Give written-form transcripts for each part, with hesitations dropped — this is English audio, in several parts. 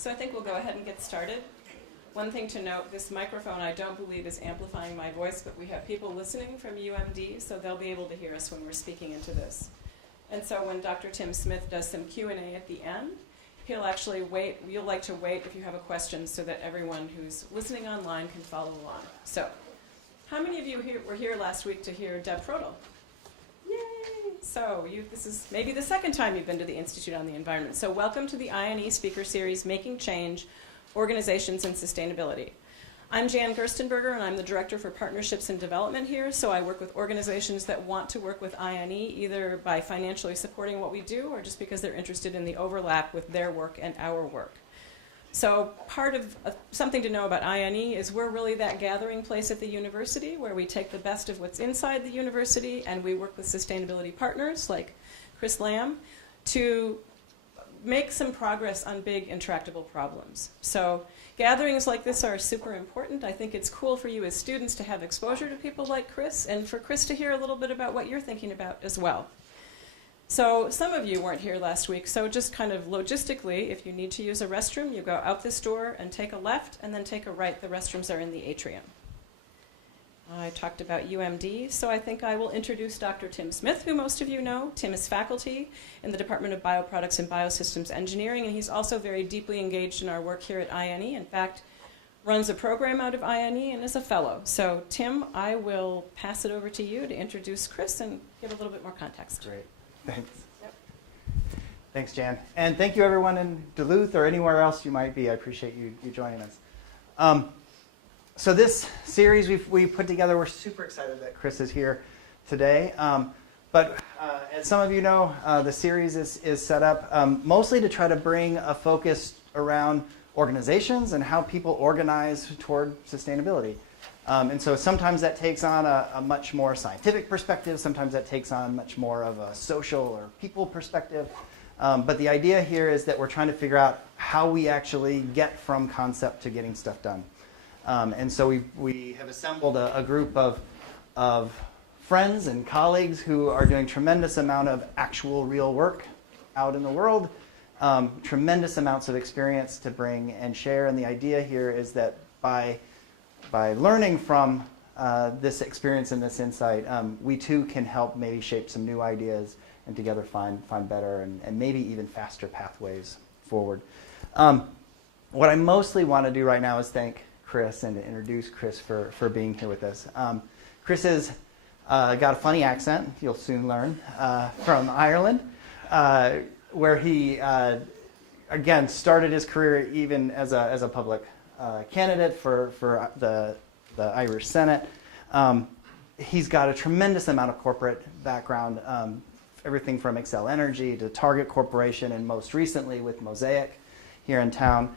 So I think we'll go ahead and get started. One thing to note, this microphone I don't believe is amplifying my voice, but we have people listening from UMD, so they'll be able to hear us when we're speaking into this. And so when Dr. Tim Smith does some Q&A at the end, he'll actually wait. You'll like to wait if you have a question so that everyone who's listening online can follow along. So how many of you were here last week to hear Deb Frodel? Yay! So this is maybe the second time you've been to the Institute on the Environment. So welcome to the IonE Speaker Series, Making Change, Organizations and Sustainability. I'm Jan Gerstenberger, and I'm the Director for Partnerships and Development here. So I work with organizations that want to work with IonE, either by financially supporting what we do or just because they're interested in the overlap with their work and our work. So part of something to know about IonE is we're really that gathering place at the university where we take the best of what's inside the university and we work with sustainability partners like Chris Lambe to make some progress on big intractable problems. So gatherings like this are super important. I think it's cool for you as students to have exposure to people like Chris and for Chris to hear a little bit about what you're thinking about as well. So some of you weren't here last week, so just kind of logistically, if you need to use a restroom, you go out this door and take a left and then take a right. The restrooms are in the atrium. I talked about UMD, so I think I will introduce Dr. Tim Smith, who most of you know. Tim is faculty in the Department of Bioproducts and Biosystems Engineering, and he's also very deeply engaged in our work here at IonE. In fact, runs a program out of IonE and is a fellow. So Tim, I will pass it over to you to introduce Chris and give a little bit more context. Great. Thanks. Yep. Thanks, Jan. And thank you, everyone in Duluth or anywhere else you might be. I appreciate you joining us. So this series we put together, we're super excited that Chris is here today. But as some of you know, the series is set up mostly to try to bring a focus around organizations and how people organize toward sustainability. And so sometimes that takes on a much more scientific perspective. Sometimes that takes on much more of a social or people perspective. But the idea here is that we're trying to figure out how we actually get from concept to getting stuff done. And so we have assembled a group of friends and colleagues who are doing tremendous amount of actual real work out in the world, tremendous amounts of experience to bring and share. And the idea here is that by learning from this experience and this insight, we too can help maybe shape some new ideas and together find better and maybe even faster pathways forward. What I mostly want to do right now is thank Chris and to introduce Chris for being here with us. Chris has got a funny accent, you'll soon learn, from Ireland, where he, again, started his career even as a public candidate for the Irish Senate. He's got a tremendous amount of corporate background, everything from Excel Energy to Target Corporation, and most recently with Mosaic here in town.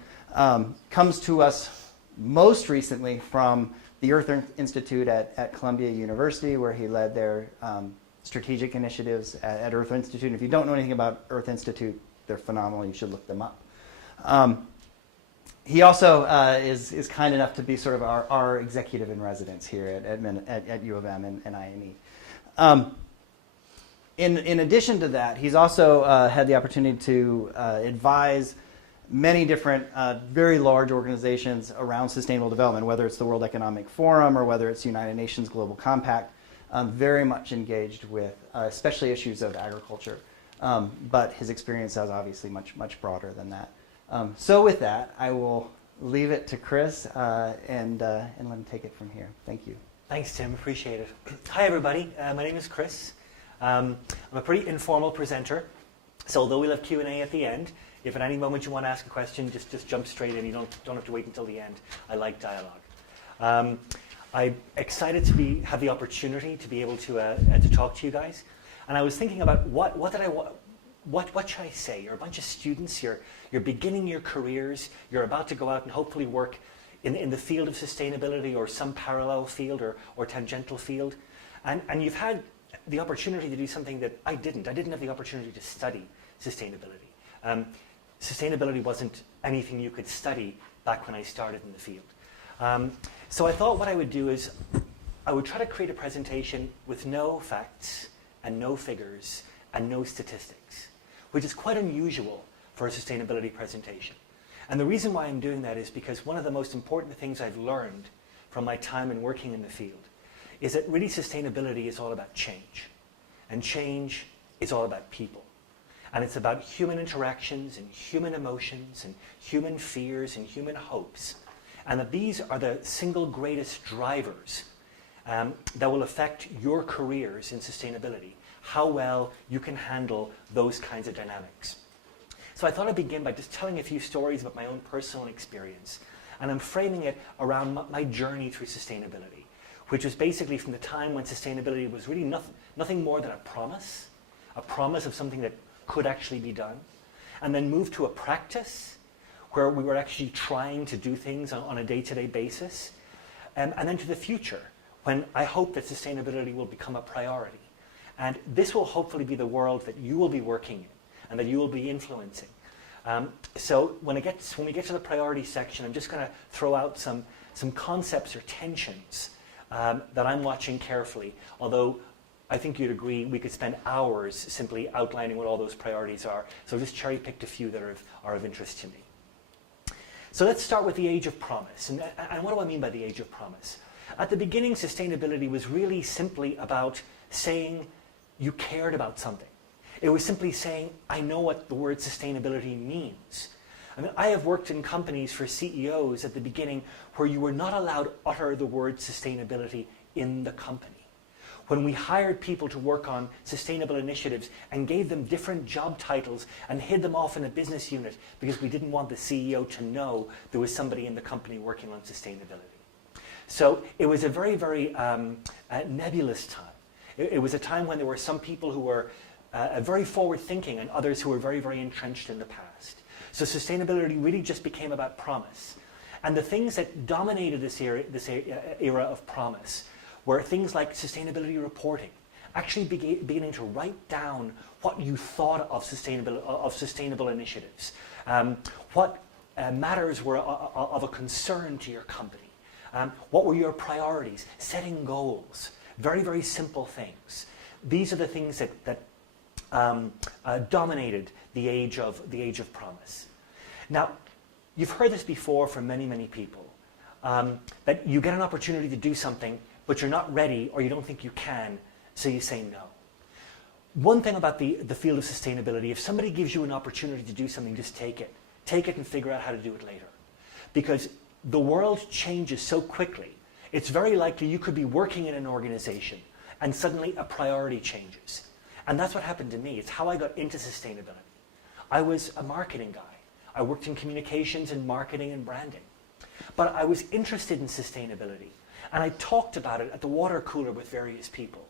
Comes to us most recently from the Earth Institute at Columbia University, where he led their strategic initiatives at Earth Institute. And if you don't know anything about Earth Institute, they're phenomenal. You should look them up. He also is kind enough to be sort of our executive in residence here at U of M and IonE. In addition to that, he's also had the opportunity to advise many different very large organizations around sustainable development, whether it's the World Economic Forum or whether it's United Nations Global Compact, very much engaged with especially issues of agriculture. But his experience is obviously much broader than that. So with that, I will leave it to Chris and let him take it from here. Thank you. Thanks, Tim. Appreciate it. Hi, everybody. My name is Chris. I'm a pretty informal presenter. So although we'll have Q&A at the end, if at any moment you want to ask a question, just jump straight in. You don't have to wait until the end. I like dialogue. I'm excited to have the opportunity to be able to talk to you guys. And I was thinking about what should I say? You're a bunch of students. You're beginning your careers. You're about to go out and hopefully work in the field of sustainability or some parallel field or tangential field. And you've had the opportunity to do something that I didn't. I didn't have the opportunity to study sustainability. Sustainability wasn't anything you could study back when I started in the field. So I thought what I would do is I would try to create a presentation with no facts and no figures and no statistics, which is quite unusual for a sustainability presentation. And the reason why I'm doing that is because one of the most important things I've learned from my time in working in the field is that really sustainability is all about change. And change is all about people. And it's about human interactions and human emotions and human fears and human hopes. And that these are the single greatest drivers that will affect your careers in sustainability, how well you can handle those kinds of dynamics. So I thought I'd begin by just telling a few stories about my own personal experience. And I'm framing it around my journey through sustainability, which was basically from the time when sustainability was really nothing more than a promise of something that could actually be done, and then moved to a practice where we were actually trying to do things on a day-to-day basis, and then to the future, when I hope that sustainability will become a priority. And this will hopefully be the world that you will be working in and that you will be influencing. So when we get to the priority section, I'm just going to throw out some concepts or tensions that I'm watching carefully, although I think you'd agree we could spend hours simply outlining what all those priorities are. So just cherry-picked a few that are of interest to me. So let's start with the age of promise. And what do I mean by the age of promise? At the beginning, sustainability was really simply about saying you cared about something. It was simply saying, I know what the word sustainability means. I mean, I have worked in companies for CEOs at the beginning where you were not allowed to utter the word sustainability in the company. When we hired people to work on sustainable initiatives and gave them different job titles and hid them off in a business unit because we didn't want the CEO to know there was somebody in the company working on sustainability. So it was a very, very nebulous time. It was a time when there were some people who were very forward-thinking and others who were very, very entrenched in the past. So sustainability really just became about promise. And the things that dominated this era of promise were things like sustainability reporting, actually beginning to write down what you thought of sustainable initiatives, what matters were of a concern to your company, what were your priorities, setting goals, very, very simple things. These are the things that dominated the age of promise. Now, you've heard this before from many, many people, that you get an opportunity to do something, but you're not ready or you don't think you can, so you say no. One thing about the field of sustainability, if somebody gives you an opportunity to do something, just take it. Take it and figure out how to do it later. Because the world changes so quickly, it's very likely you could be working in an organization and suddenly a priority changes. And that's what happened to me. It's how I got into sustainability. I was a marketing guy. I worked in communications and marketing and branding. But I was interested in sustainability. And I talked about it at the water cooler with various people.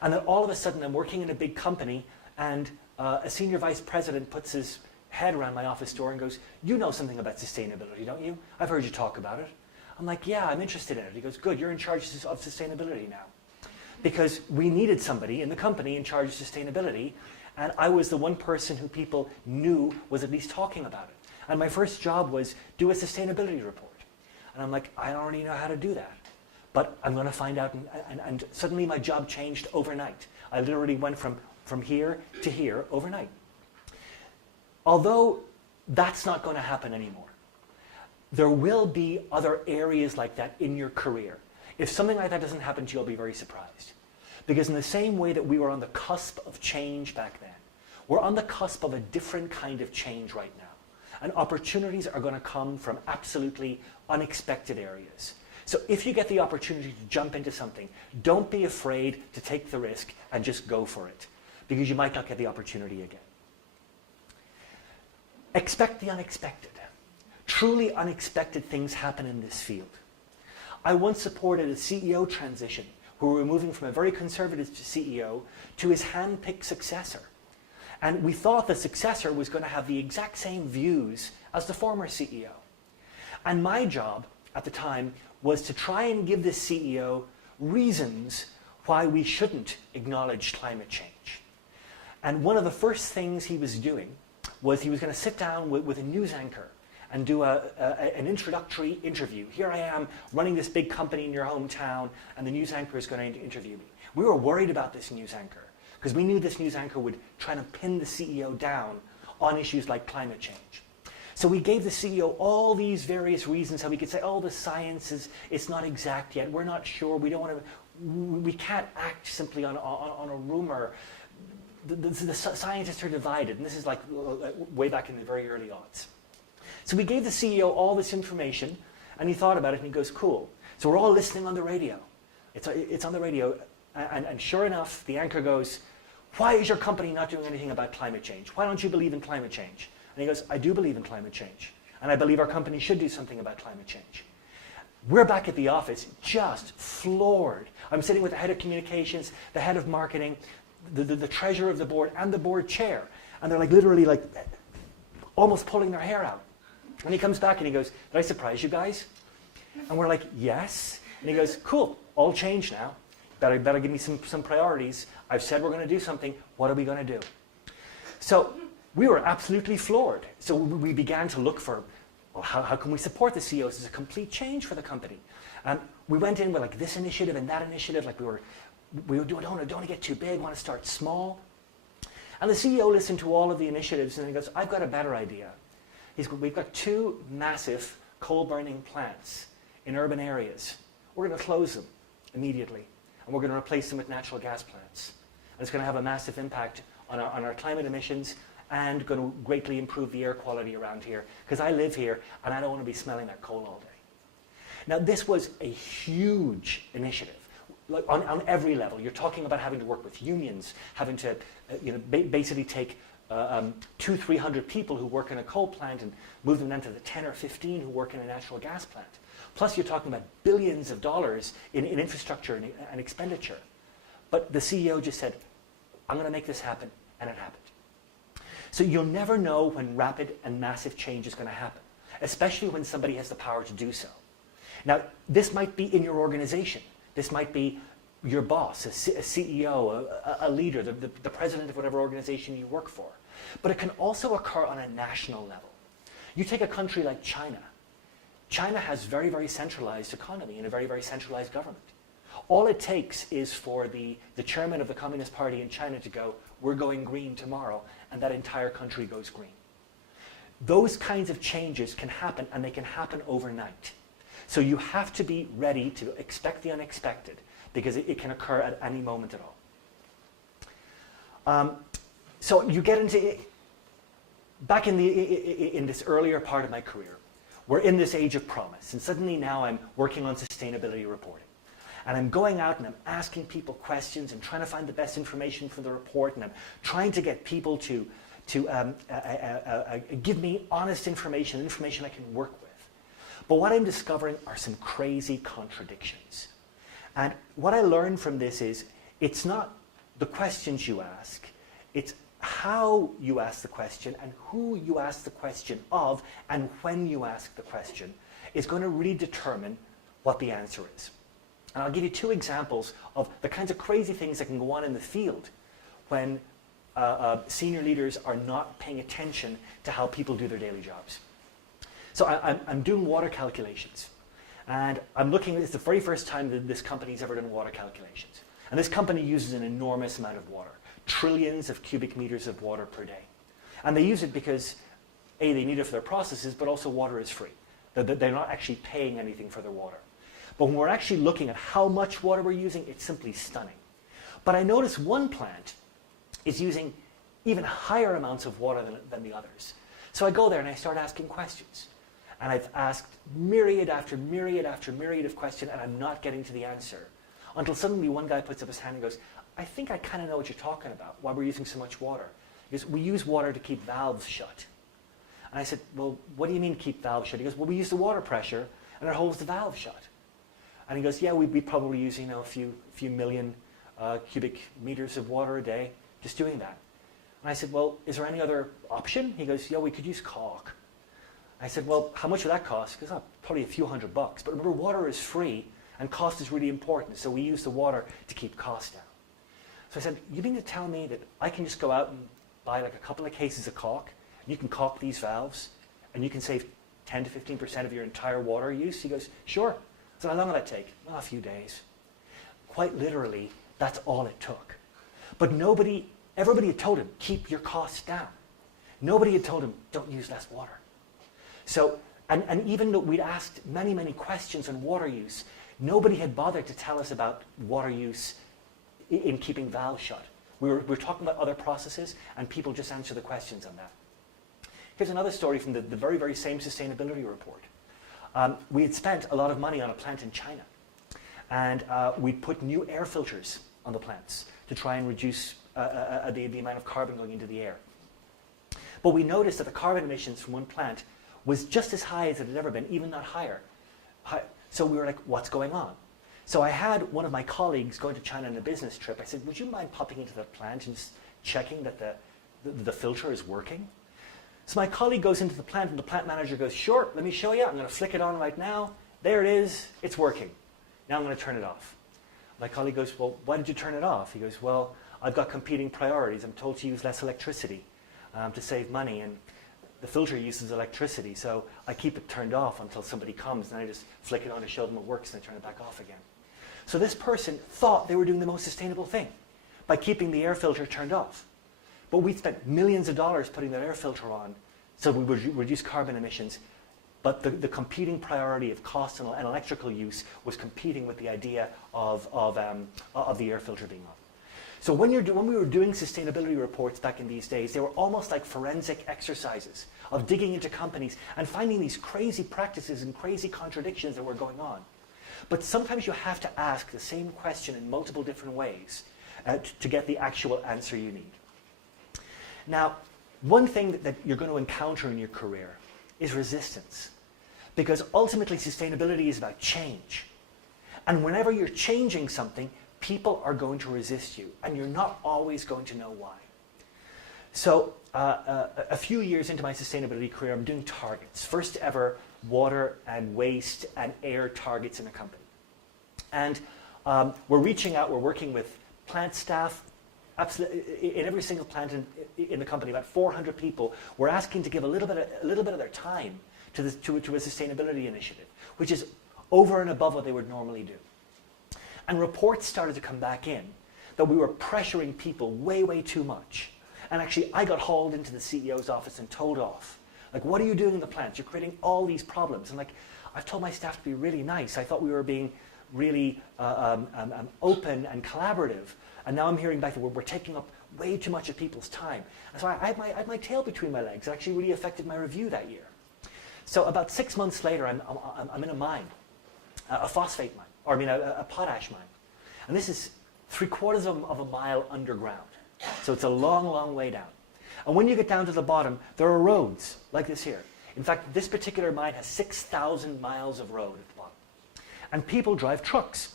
And then all of a sudden I'm working in a big company and a senior vice president puts his head around my office door and goes, you know something about sustainability, don't you? I've heard you talk about it. I'm like, yeah, I'm interested in it. He goes, good, you're in charge of sustainability now. Because we needed somebody in the company in charge of sustainability, and I was the one person who people knew was at least talking about it. And my first job was do a sustainability report. And I'm like, I don't already know how to do that. But I'm going to find out, and suddenly my job changed overnight. I literally went from here to here overnight. Although that's not going to happen anymore, there will be other areas like that in your career. If something like that doesn't happen to you, you'll be very surprised. Because in the same way that we were on the cusp of change back then, we're on the cusp of a different kind of change right now. And opportunities are going to come from absolutely unexpected areas. So if you get the opportunity to jump into something, don't be afraid to take the risk and just go for it, because you might not get the opportunity again. Expect the unexpected. Truly unexpected things happen in this field. I once supported a CEO transition where we were moving from a very conservative CEO to his hand-picked successor. And we thought the successor was going to have the exact same views as the former CEO. And my job at the time was to try and give this CEO reasons why we shouldn't acknowledge climate change. And one of the first things he was doing was he was going to sit down with a news anchor and do an introductory interview. Here I am running this big company in your hometown, and the news anchor is going to interview me. We were worried about this news anchor because we knew this news anchor would try to pin the CEO down on issues like climate change. So we gave the CEO all these various reasons how we could say, oh, the science it's not exact yet. We're not sure. We don't want to. We can't act simply on a rumor. The scientists are divided, and this is like way back in the very early aughts. So we gave the CEO all this information, and he thought about it, and he goes, cool. So we're all listening on the radio. It's on the radio, and sure enough, the anchor goes, why is your company not doing anything about climate change? Why don't you believe in climate change? And he goes, I do believe in climate change, and I believe our company should do something about climate change. We're back at the office, just floored. I'm sitting with the head of communications, the head of marketing, the treasurer of the board, and the board chair. And they're like literally like almost pulling their hair out. And he comes back and he goes, did I surprise you guys? And we're like, yes. And he goes, cool, all changed now. Better give me some priorities. I've said we're going to do something. What are we going to do? So we were absolutely floored. So we began to look for, well, how can we support the CEOs? It's a complete change for the company. We went in with like this initiative and that initiative. Like we don't want to get too big, want to start small. And the CEO listened to all of the initiatives and he goes, I've got a better idea. We've got 2 massive coal-burning plants in urban areas. We're going to close them immediately. And we're going to replace them with natural gas plants. And it's going to have a massive impact on our climate emissions and going to greatly improve the air quality around here. Because I live here and I don't want to be smelling that coal all day. Now this was a huge initiative. Like on every level. You're talking about having to work with unions, having to basically take 200-300 people who work in a coal plant and move them down to the 10 or 15 who work in a natural gas plant. Plus you're talking about billions of dollars in infrastructure and expenditure. But the CEO just said, I'm going to make this happen, and it happened. So you'll never know when rapid and massive change is going to happen, especially when somebody has the power to do so. Now, this might be in your organization. This might be your boss, a CEO, a leader, the president of whatever organization you work for. But it can also occur on a national level. You take a country like China. China has very, very centralized economy and a very, very centralized government. All it takes is for the chairman of the Communist Party in China to go, we're going green tomorrow, and that entire country goes green. Those kinds of changes can happen, and they can happen overnight. So you have to be ready to expect the unexpected, because it can occur at any moment at all. So you get into back in this earlier part of my career, we're in this age of promise, and suddenly now I'm working on sustainability reporting. And I'm going out and I'm asking people questions and trying to find the best information for the report, and I'm trying to get people to give me honest information I can work with. But what I'm discovering are some crazy contradictions. And what I learned from this is, it's not the questions you ask, it's how you ask the question and who you ask the question of and when you ask the question is going to really determine what the answer is. And I'll give you 2 examples of the kinds of crazy things that can go on in the field when senior leaders are not paying attention to how people do their daily jobs. So I'm doing water calculations. And I'm looking, it's the very first time that this company's ever done water calculations. And this company uses an enormous amount of water, trillions of cubic meters of water per day. And they use it because, A, they need it for their processes, but also water is free. They're not actually paying anything for their water. But when we're actually looking at how much water we're using, it's simply stunning. But I notice one plant is using even higher amounts of water than the others. So I go there and I start asking questions. And I've asked myriad after myriad after myriad of questions, and I'm not getting to the answer. Until suddenly one guy puts up his hand and goes, I think I kind of know what you're talking about, why we're using so much water. He goes, we use water to keep valves shut. And I said, well, what do you mean keep valves shut? He goes, well, we use the water pressure, and it holds the valve shut. And he goes, yeah, we probably use a few million cubic meters of water a day just doing that. And I said, well, is there any other option? He goes, yeah, we could use caulk. I said, well, how much would that cost? He goes, oh, probably a few $100. But remember, water is free, and cost is really important. So we use the water to keep costs down. So I said, you mean to tell me that I can just go out and buy like a couple of cases of caulk, and you can caulk these valves, and you can save 10 to 15% of your entire water use? He goes, sure. So how long will that take? Oh, a few days. Quite literally, that's all it took. But everybody had told him, keep your costs down. Nobody had told him, don't use less water. So, and even though we'd asked many, many questions on water use, nobody had bothered to tell us about water use in keeping valves shut. We were talking about other processes, and people just answer the questions on that. Here's another story from the very, very same sustainability report. We had spent a lot of money on a plant in China, and we'd put new air filters on the plants to try and reduce the amount of carbon going into the air. But we noticed that the carbon emissions from one plant was just as high as it had ever been, even not higher. So we were like, what's going on? So I had one of my colleagues going to China on a business trip. I said, would you mind popping into the plant and just checking that the filter is working? So my colleague goes into the plant, and the plant manager goes, sure, let me show you. I'm going to flick it on right now. There it is. It's working. Now I'm going to turn it off. My colleague goes, well, why did you turn it off? He goes, well, I've got competing priorities. I'm told to use less electricity to save money, and the filter uses electricity, so I keep it turned off until somebody comes, and I just flick it on to show them it works, and I turn it back off again. So this person thought they were doing the most sustainable thing by keeping the air filter turned off. But we spent millions of dollars putting that air filter on so we would reduce carbon emissions, but the competing priority of cost and electrical use was competing with the idea of the air filter being on. So when we were doing sustainability reports back in these days, they were almost like forensic exercises of digging into companies and finding these crazy practices and crazy contradictions that were going on. But sometimes you have to ask the same question in multiple different ways to get the actual answer you need. Now, one thing that you're going to encounter in your career is resistance. Because ultimately sustainability is about change. And whenever you're changing something, people are going to resist you, and you're not always going to know why. So a few years into my sustainability career, I'm doing targets. First ever water and waste and air targets in a company. And we're reaching out, we're working with plant staff, in every single plant in the company, about 400 people. We're asking to give a little bit of their time to a sustainability initiative, which is over and above what they would normally do. And reports started to come back in that we were pressuring people way, way too much. And actually, I got hauled into the CEO's office and told off. Like, what are you doing in the plants? You're creating all these problems. And like, I've told my staff to be really nice. I thought we were being really open and collaborative. And now I'm hearing back that we're taking up way too much of people's time. And so I had my tail between my legs. It actually really affected my review that year. So about 6 months later, I'm in a mine, a phosphate mine. Or I mean a potash mine. And this is 3/4 of a mile underground. So it's a long, long way down. And when you get down to the bottom, there are roads like this here. In fact, this particular mine has 6,000 miles of road at the bottom. And people drive trucks,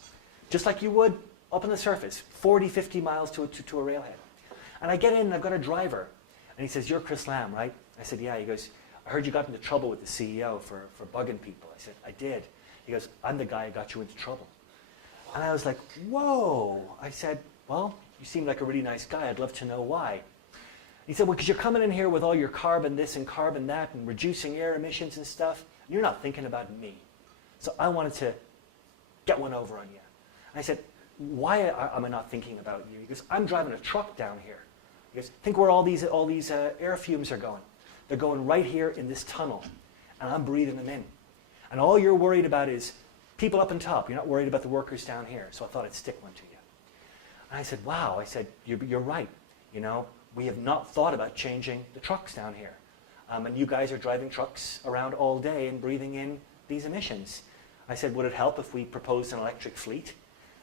just like you would up on the surface, 40, 50 miles to a railhead. And I get in and I've got a driver. And he says, you're Chris Lambe, right? I said, yeah. He goes, I heard you got into trouble with the CEO for bugging people. I said, I did. He goes, I'm the guy who got you into trouble. And I was like, whoa. I said, well, you seem like a really nice guy. I'd love to know why. He said, well, because you're coming in here with all your carbon this and carbon that and reducing air emissions and stuff. And you're not thinking about me. So I wanted to get one over on you. And I said, why am I not thinking about you? He goes, I'm driving a truck down here. He goes, think where all these air fumes are going. They're going right here in this tunnel. And I'm breathing them in. And all you're worried about is people up on top. You're not worried about the workers down here. So I thought I'd stick one to you. And I said, wow. I said, you're right. You know, we have not thought about changing the trucks down here. And you guys are driving trucks around all day and breathing in these emissions. I said, would it help if we proposed an electric fleet?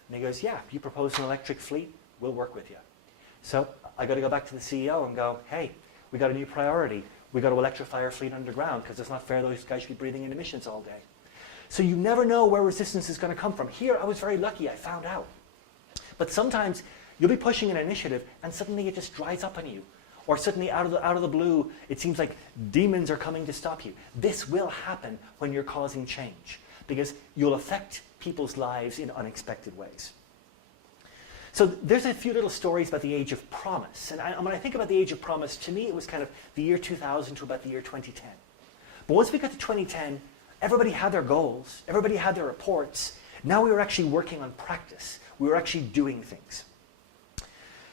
And he goes, yeah, if you propose an electric fleet, we'll work with you. So I got to go back to the CEO and go, hey, we got a new priority. We got to electrify our fleet underground because it's not fair those guys should be breathing in emissions all day. So you never know where resistance is going to come from. Here, I was very lucky. I found out. But sometimes you'll be pushing an initiative and suddenly it just dries up on you. Or suddenly out of the blue, it seems like demons are coming to stop you. This will happen when you're causing change because you'll affect people's lives in unexpected ways. So there's a few little stories about the age of promise. And when I think about the age of promise, to me it was kind of the year 2000 to about the year 2010. But once we got to 2010, everybody had their goals. Everybody had their reports. Now we were actually working on practice. We were actually doing things.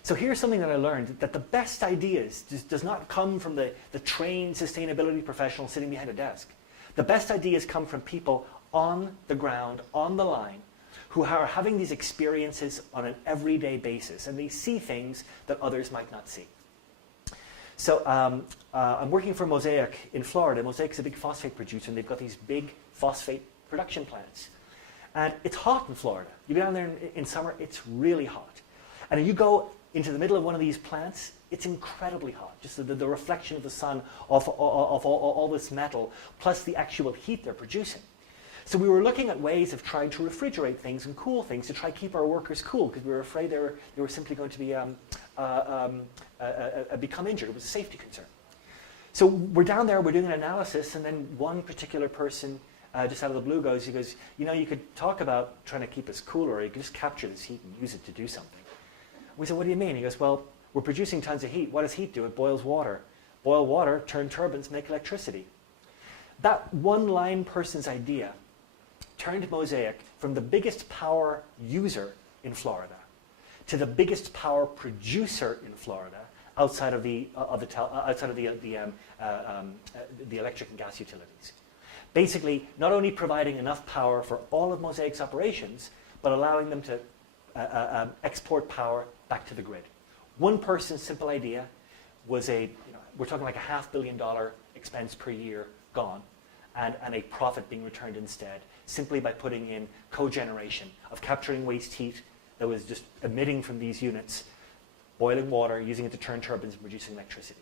So here's something that I learned, that the best ideas does not come from the trained sustainability professional sitting behind a desk. The best ideas come from people on the ground, on the line, who are having these experiences on an everyday basis, and they see things that others might not see. So I'm working for Mosaic in Florida. Mosaic's a big phosphate producer, and they've got these big phosphate production plants. And it's hot in Florida. You go down there in summer, it's really hot. And if you go into the middle of one of these plants, it's incredibly hot. Just the reflection of the sun off all this metal, plus the actual heat they're producing. So we were looking at ways of trying to refrigerate things and cool things to try to keep our workers cool, because we were afraid they were simply going to be become injured. It was a safety concern. So we're down there, we're doing an analysis, and then one particular person just out of the blue he goes, you know, you could talk about trying to keep us cooler, or you could just capture this heat and use it to do something. We said, what do you mean? He goes, well, we're producing tons of heat. What does heat do? It boils water. Boil water, turn turbines, make electricity. That one-line person's idea turned Mosaic from the biggest power user in Florida to the biggest power producer in Florida outside of the electric and gas utilities. Basically, not only providing enough power for all of Mosaic's operations, but allowing them to export power back to the grid. One person's simple idea was we're talking like $500 million expense per year gone, and a profit being returned instead, simply by putting in cogeneration of capturing waste heat that was just emitting from these units, boiling water, using it to turn turbines and producing electricity.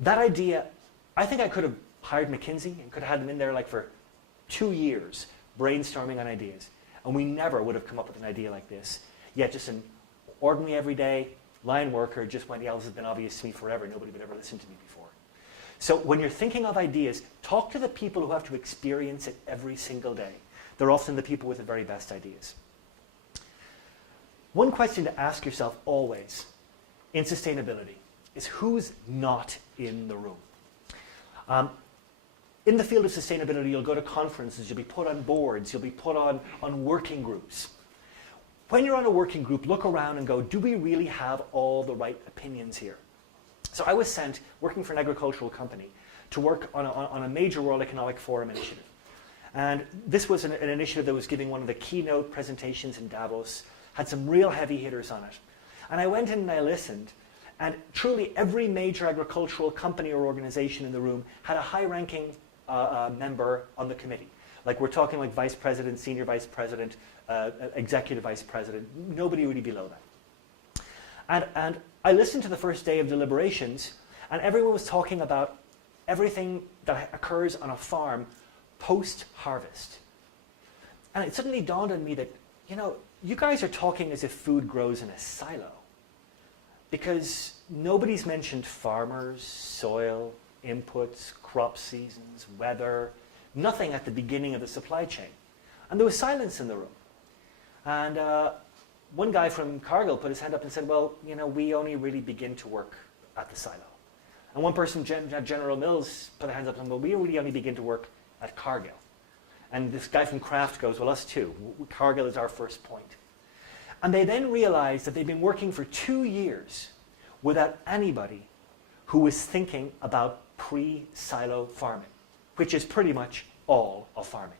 That idea, I think I could have hired McKinsey and could have had them in there like for 2 years brainstorming on ideas. And we never would have come up with an idea like this. Yet just an ordinary, everyday line worker just went, yeah, this has been obvious to me forever. Nobody would ever listen to me before. So when you're thinking of ideas, talk to the people who have to experience it every single day. They're often the people with the very best ideas. One question to ask yourself always in sustainability is who's not in the room? In the field of sustainability, you'll go to conferences, you'll be put on boards, you'll be put on working groups. When you're on a working group, look around and go, do we really have all the right opinions here? So I was sent, working for an agricultural company, to work on a major World Economic Forum initiative. And this was an initiative that was giving one of the keynote presentations in Davos, had some real heavy hitters on it. And I went in and I listened, and truly every major agricultural company or organization in the room had a high-ranking member on the committee. Like we're talking like vice president, senior vice president, executive vice president, nobody really below that. And I listened to the first day of deliberations, and everyone was talking about everything that occurs on a farm post-harvest. And it suddenly dawned on me that, you know, you guys are talking as if food grows in a silo. Because nobody's mentioned farmers, soil, inputs, crop seasons, weather, nothing at the beginning of the supply chain. And there was silence in the room. And one guy from Cargill put his hand up and said, well, you know, we only really begin to work at the silo. And one person, General Mills, put their hands up and said, well, we really only begin to work at Cargill. And this guy from Kraft goes, well, us too. Cargill is our first point. And they then realized that they'd been working for 2 years without anybody who was thinking about pre-silo farming, which is pretty much all of farming.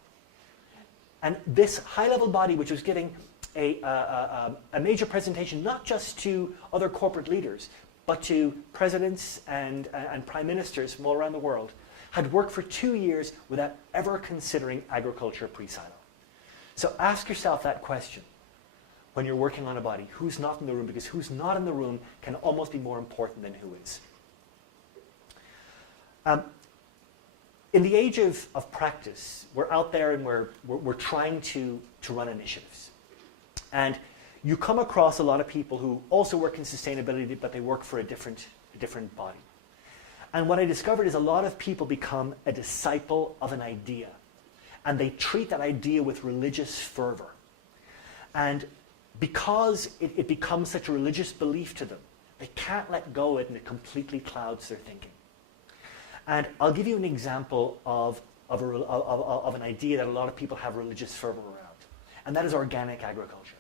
And this high-level body, which was giving a major presentation, not just to other corporate leaders, but to presidents and prime ministers from all around the world, had worked for 2 years without ever considering agriculture pre-silo. So ask yourself that question when you're working on a body. Who's not in the room? Because who's not in the room can almost be more important than who is. In the age of practice, we're out there and we're trying to run initiatives. And you come across a lot of people who also work in sustainability, but they work for a different body. And what I discovered is a lot of people become a disciple of an idea. And they treat that idea with religious fervor. And because it becomes such a religious belief to them, they can't let go of it, and it completely clouds their thinking. And I'll give you an example of an idea that a lot of people have religious fervor around, and that is organic agriculture.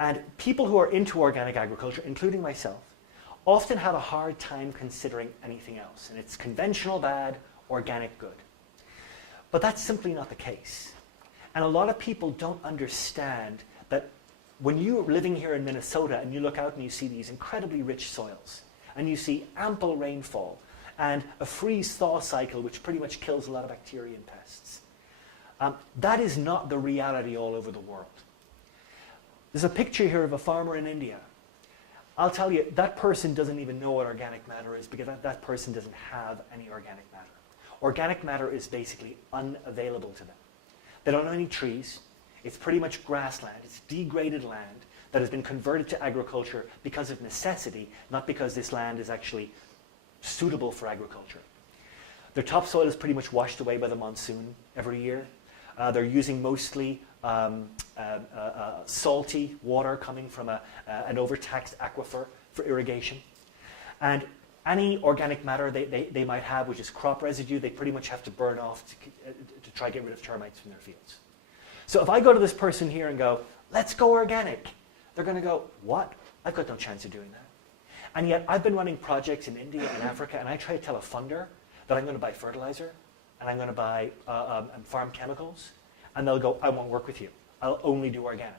And people who are into organic agriculture, including myself, often have a hard time considering anything else. And it's conventional bad, organic good. But that's simply not the case. And a lot of people don't understand that when you're living here in Minnesota and you look out and you see these incredibly rich soils, and you see ample rainfall, and a freeze-thaw cycle which pretty much kills a lot of bacteria and pests, that is not the reality all over the world. There's a picture here of a farmer in India. I'll tell you, that person doesn't even know what organic matter is because that person doesn't have any organic matter. Organic matter is basically unavailable to them. They don't have any trees. It's pretty much grassland. It's degraded land that has been converted to agriculture because of necessity, not because this land is actually suitable for agriculture. Their topsoil is pretty much washed away by the monsoon every year. They're using mostly salty water coming from an overtaxed aquifer for irrigation. And any organic matter they might have, which is crop residue, they pretty much have to burn off to try to get rid of termites from their fields. So if I go to this person here and go, let's go organic, they're going to go, what? I've got no chance of doing that. And yet I've been running projects in India and Africa, and I try to tell a funder that I'm going to buy fertilizer, and I'm going to buy farm chemicals, and they'll go, I won't work with you. I'll only do organic.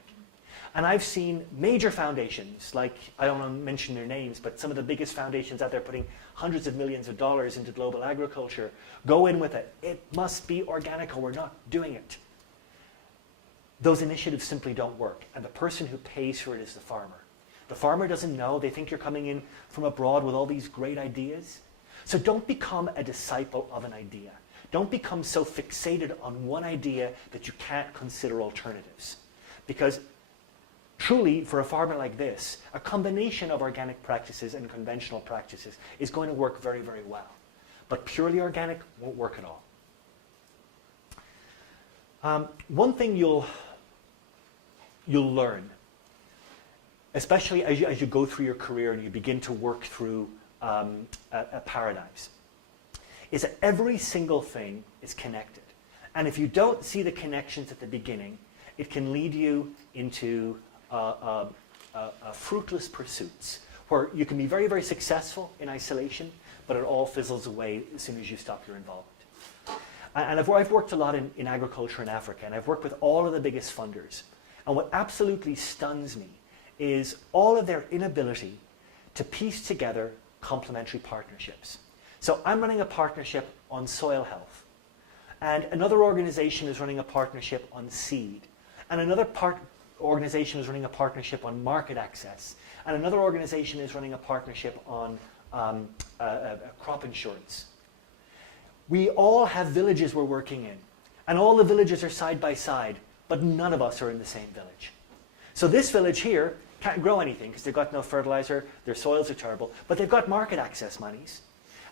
And I've seen major foundations, like, I don't want to mention their names, but some of the biggest foundations out there putting hundreds of millions of dollars into global agriculture, go in with it. It must be organic or we're not doing it. Those initiatives simply don't work. And the person who pays for it is the farmer. The farmer doesn't know. They think you're coming in from abroad with all these great ideas. So don't become a disciple of an idea. Don't become so fixated on one idea that you can't consider alternatives. Because truly, for a farmer like this, a combination of organic practices and conventional practices is going to work very, very well. But purely organic won't work at all. One thing you'll learn, especially as you go through your career and you begin to work through paradigms, is that every single thing is connected. And if you don't see the connections at the beginning, it can lead you into fruitless pursuits where you can be very, very successful in isolation, but it all fizzles away as soon as you stop your involvement. And I've worked a lot in agriculture in Africa, and I've worked with all of the biggest funders. And what absolutely stuns me is all of their inability to piece together complementary partnerships. So I'm running a partnership on soil health, and another organization is running a partnership on seed, and another organization is running a partnership on market access, and another organization is running a partnership on crop insurance. We all have villages we're working in, and all the villages are side by side, but none of us are in the same village. So this village here can't grow anything because they've got no fertilizer, their soils are terrible, but they've got market access monies.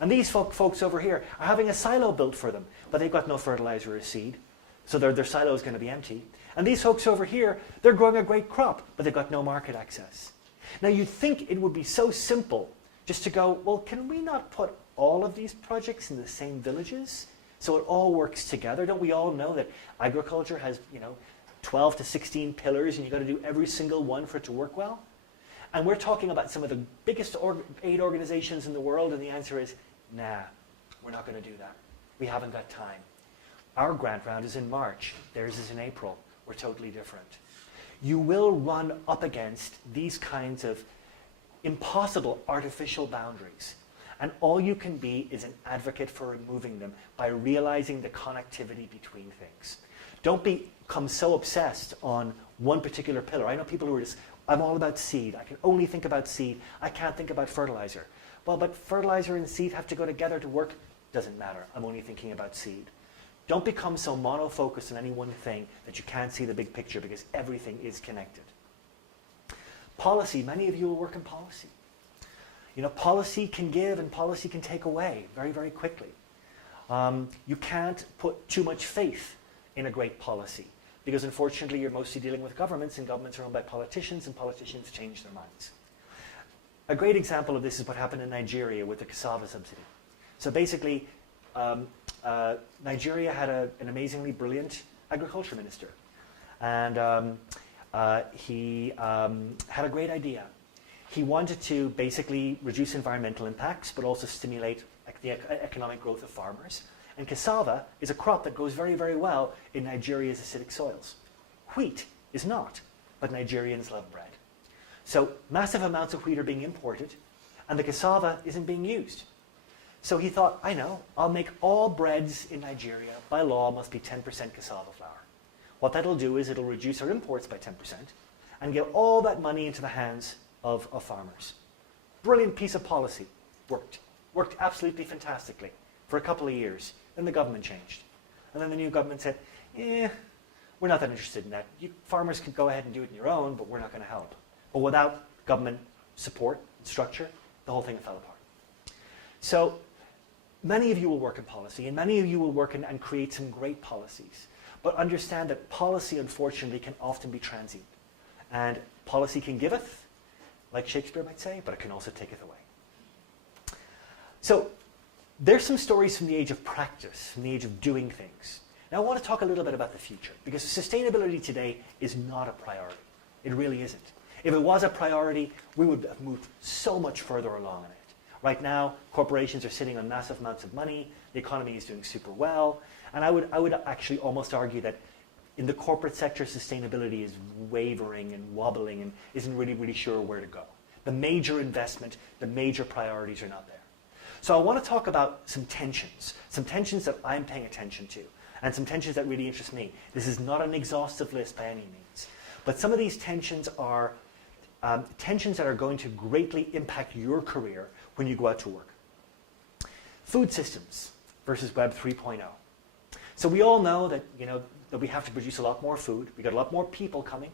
And these folks over here are having a silo built for them, but they've got no fertilizer or seed, so their silo is going to be empty. And these folks over here, they're growing a great crop, but they've got no market access. Now you'd think it would be so simple just to go, well, can we not put all of these projects in the same villages so it all works together? Don't we all know that agriculture has, 12 to 16 pillars, and you've got to do every single one for it to work well? And we're talking about some of the biggest aid organizations in the world, and the answer is, nah, we're not going to do that. We haven't got time. Our grant round is in March. Theirs is in April. We're totally different. You will run up against these kinds of impossible artificial boundaries. And all you can be is an advocate for removing them by realizing the connectivity between things. Don't become so obsessed on one particular pillar. I know people who are just, I'm all about seed. I can only think about seed. I can't think about fertilizer. Well, but fertilizer and seed have to go together to work. Doesn't matter. I'm only thinking about seed. Don't become so mono-focused on any one thing that you can't see the big picture, because everything is connected. Policy. Many of you will work in policy. Policy can give and policy can take away very, very quickly. You can't put too much faith in a great policy, because unfortunately you're mostly dealing with governments, and governments are owned by politicians, and politicians change their minds. A great example of this is what happened in Nigeria with the Cassava Subsidy. So basically, Nigeria had an amazingly brilliant agriculture minister, and he had a great idea. He wanted to basically reduce environmental impacts, but also stimulate the economic growth of farmers. And cassava is a crop that grows very, very well in Nigeria's acidic soils. Wheat is not, but Nigerians love bread. So massive amounts of wheat are being imported, and the cassava isn't being used. So he thought, I know, I'll make all breads in Nigeria, by law, must be 10% cassava flour. What that'll do is it'll reduce our imports by 10% and get all that money into the hands of farmers. Brilliant piece of policy. Worked. Worked absolutely fantastically for a couple of years. Then the government changed. And then the new government said, we're not that interested in that. You farmers can go ahead and do it on your own, but we're not going to help. But without government support and structure, the whole thing fell apart. So many of you will work in policy, and many of you will work and create some great policies. But understand that policy, unfortunately, can often be transient. And policy can giveth, like Shakespeare might say, but it can also taketh away. So there's some stories from the age of practice, from the age of doing things. Now I want to talk a little bit about the future, because sustainability today is not a priority. It really isn't. If it was a priority, we would have moved so much further along in it. Right now, corporations are sitting on massive amounts of money, the economy is doing super well, and I would actually almost argue that in the corporate sector, sustainability is wavering and wobbling and isn't really sure where to go. The major investment, the major priorities are not there. So I want to talk about some tensions that I'm paying attention to, and some tensions that really interest me. This is not an exhaustive list by any means, but some of these tensions are tensions that are going to greatly impact your career when you go out to work. Food systems versus Web 3.0. So we all know that, that we have to produce a lot more food. We've got a lot more people coming.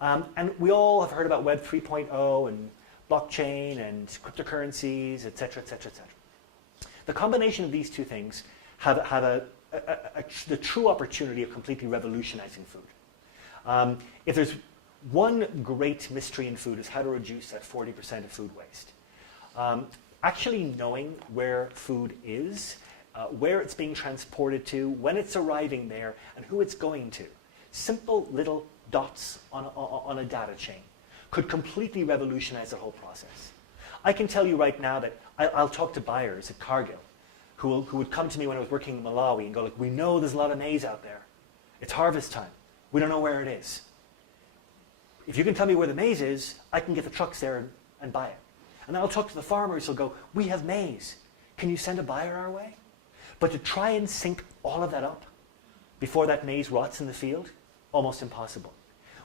And we all have heard about Web 3.0 and blockchain and cryptocurrencies, et cetera, et cetera, et cetera. The combination of these two things have the true opportunity of completely revolutionizing food. If there's one great mystery in food, is how to reduce that 40% of food waste. Actually knowing where food is, where it's being transported to, when it's arriving there, and who it's going to. Simple little dots on a data chain could completely revolutionize the whole process. I can tell you right now that I'll talk to buyers at Cargill who would come to me when I was working in Malawi and go, look, we know there's a lot of maize out there. It's harvest time. We don't know where it is. If you can tell me where the maize is, I can get the trucks there and buy it. And then I'll talk to the farmers who'll go, we have maize. Can you send a buyer our way? But to try and sync all of that up before that maize rots in the field, almost impossible.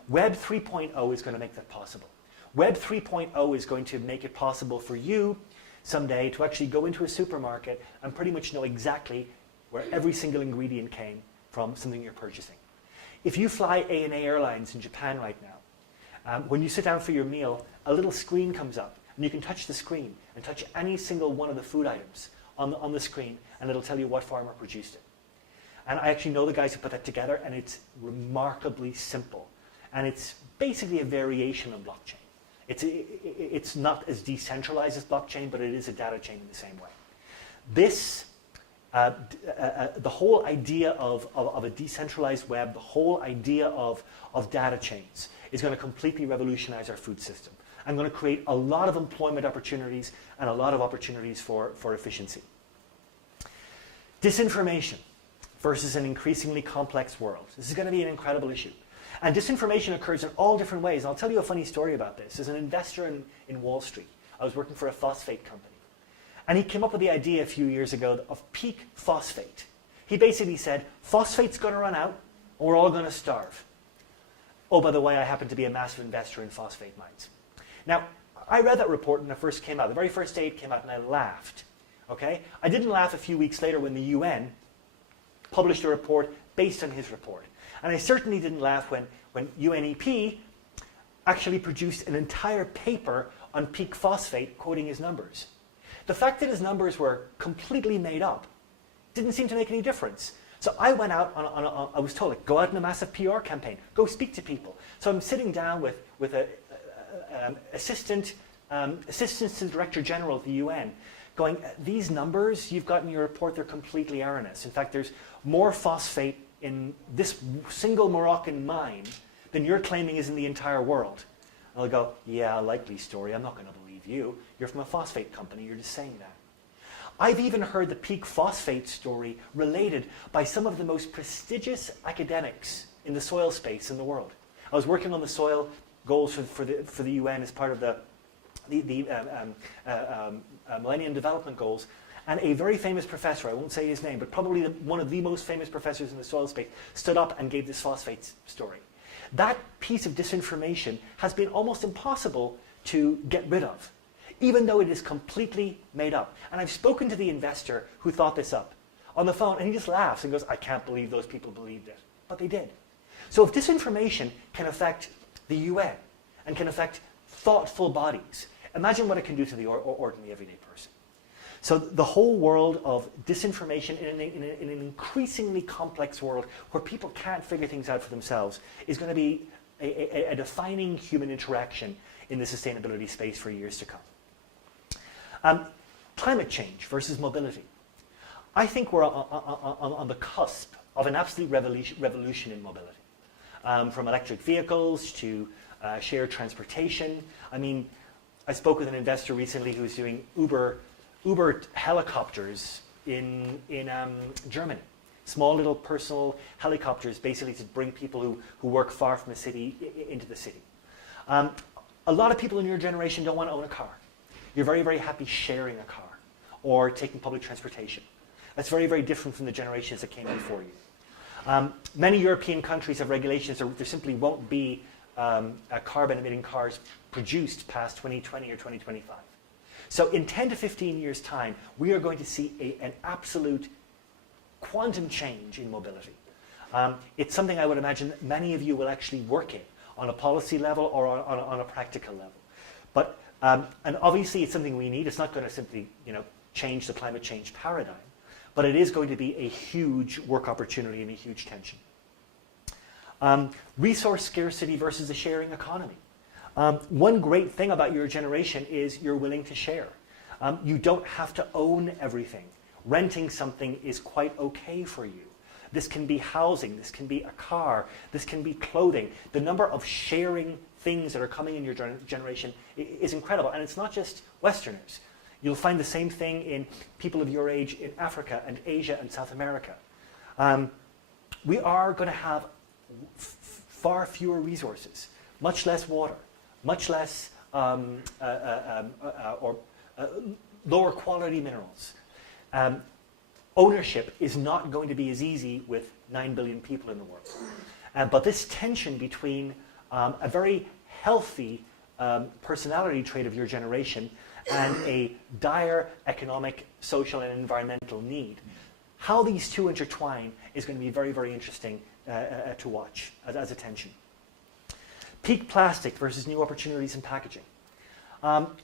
Web 3.0 is going to make that possible. Web 3.0 is going to make it possible for you someday to actually go into a supermarket and pretty much know exactly where every single ingredient came from something you're purchasing. If you fly ANA Airlines in Japan right now, when you sit down for your meal, a little screen comes up, and you can touch the screen and touch any single one of the food items on the screen, and it'll tell you what farmer produced it. And I actually know the guys who put that together, and it's remarkably simple. And it's basically a variation on blockchain. It's not as decentralized as blockchain, but it is a data chain in the same way. This, the whole idea of a decentralized web, the whole idea of data chains is going to completely revolutionize our food system. I'm going to create a lot of employment opportunities and a lot of opportunities for efficiency. Disinformation versus an increasingly complex world. This is going to be an incredible issue. And disinformation occurs in all different ways. And I'll tell you a funny story about this. As an investor in Wall Street, I was working for a phosphate company. And he came up with the idea a few years ago of peak phosphate. He basically said, phosphate's going to run out, and we're all going to starve. Oh, by the way, I happen to be a massive investor in phosphate mines. Now, I read that report when it first came out. The very first day it came out, and I laughed. Okay? I didn't laugh a few weeks later when the UN published a report based on his report. And I certainly didn't laugh when UNEP actually produced an entire paper on peak phosphate quoting his numbers. The fact that his numbers were completely made up didn't seem to make any difference. So I went out I was told, like, go out on a massive PR campaign, go speak to people. So I'm sitting down with a assistant to the Director General of the UN, going, these numbers you've got in your report, they're completely erroneous. In fact, there's more phosphate in this single Moroccan mine than you're claiming is in the entire world. And I'll go, yeah, likely story. I'm not going to believe you. You're from a phosphate company. You're just saying that. I've even heard the peak phosphate story related by some of the most prestigious academics in the soil space in the world. I was working on the soil goals for the UN as part of the Millennium Development Goals, and a very famous professor, I won't say his name, but probably one of the most famous professors in the soil space, stood up and gave this phosphate story. That piece of disinformation has been almost impossible to get rid of, even though it is completely made up. And I've spoken to the investor who thought this up on the phone, and he just laughs and goes, I can't believe those people believed it. But they did. So if disinformation can affect the UN and can affect thoughtful bodies, imagine what it can do to the ordinary everyday person. So the whole world of disinformation in an increasingly complex world where people can't figure things out for themselves is going to be a defining human interaction in the sustainability space for years to come. Climate change versus mobility. I think we're on the cusp of an absolute revolution in mobility. From electric vehicles to shared transportation. I mean, I spoke with an investor recently who was doing Uber helicopters in Germany. Small little personal helicopters basically to bring people who work far from the city into the city. A lot of people in your generation don't want to own a car. You're very, very happy sharing a car or taking public transportation. That's very, very different from the generations that came before you. Many European countries have regulations that there simply won't be carbon-emitting cars produced past 2020 or 2025. So in 10 to 15 years' time, we are going to see an absolute quantum change in mobility. It's something I would imagine that many of you will actually work in on a policy level or on a practical level. But, and obviously it's something we need. It's not going to simply change the climate change paradigm, but it is going to be a huge work opportunity and a huge tension. Resource scarcity versus a sharing economy. One great thing about your generation is you're willing to share. You don't have to own everything. Renting something is quite okay for you. This can be housing, this can be a car, this can be clothing. The number of sharing things that are coming in your generation is incredible. And it's not just Westerners. You'll find the same thing in people of your age in Africa and Asia and South America. We are going to have far fewer resources, much less water, much less lower quality minerals. Ownership is not going to be as easy with 9 billion people in the world. But this tension between a very healthy personality trait of your generation and a dire economic, social, and environmental need, how these two intertwine is going to be very, very interesting to watch as a tension. Peak plastic versus new opportunities in packaging.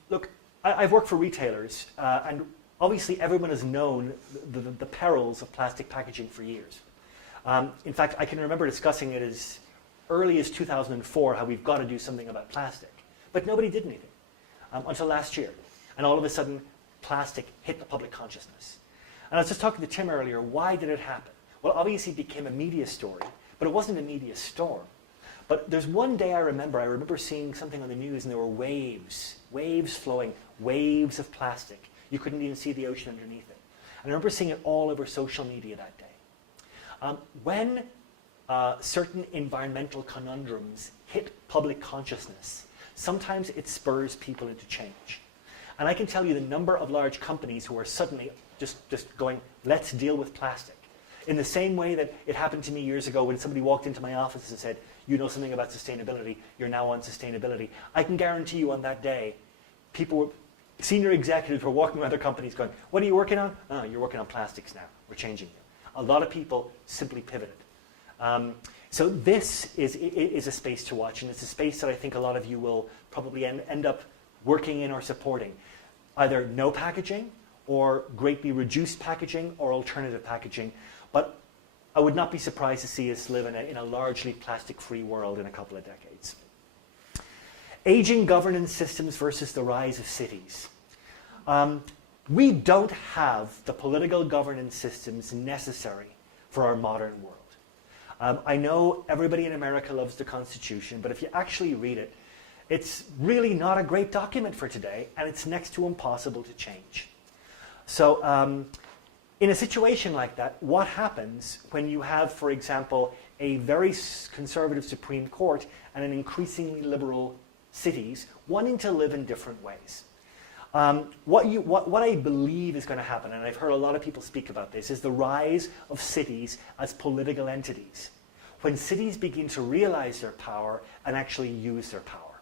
Look, I've worked for retailers, and obviously everyone has known the perils of plastic packaging for years. In fact, I can remember discussing it as early as 2004, how we've got to do something about plastic. But nobody did anything until last year. And all of a sudden, plastic hit the public consciousness. And I was just talking to Tim earlier, why did it happen? Well, obviously it became a media story, but it wasn't a media storm. But there's one day I remember seeing something on the news and there were waves flowing, waves of plastic. You couldn't even see the ocean underneath it. And I remember seeing it all over social media that day. When certain environmental conundrums hit public consciousness, sometimes it spurs people into change. And I can tell you the number of large companies who are suddenly just going, let's deal with plastic. In the same way that it happened to me years ago when somebody walked into my office and said, you know something about sustainability, you're now on sustainability. I can guarantee you on that day, senior executives were walking around their companies going, what are you working on? Oh, you're working on plastics now. We're changing you. A lot of people simply pivoted. So this is a space to watch, and it's a space that I think a lot of you will probably end up working in or supporting. Either no packaging, or greatly reduced packaging, or alternative packaging. But I would not be surprised to see us live in a largely plastic-free world in a couple of decades. Aging governance systems versus the rise of cities. We don't have the political governance systems necessary for our modern world. I know everybody in America loves the Constitution, but if you actually read it, it's really not a great document for today, and it's next to impossible to change. So in a situation like that, what happens when you have, for example, a very conservative Supreme Court and an increasingly liberal cities wanting to live in different ways? What I believe is going to happen, and I've heard a lot of people speak about this, is the rise of cities as political entities. When cities begin to realize their power and actually use their power.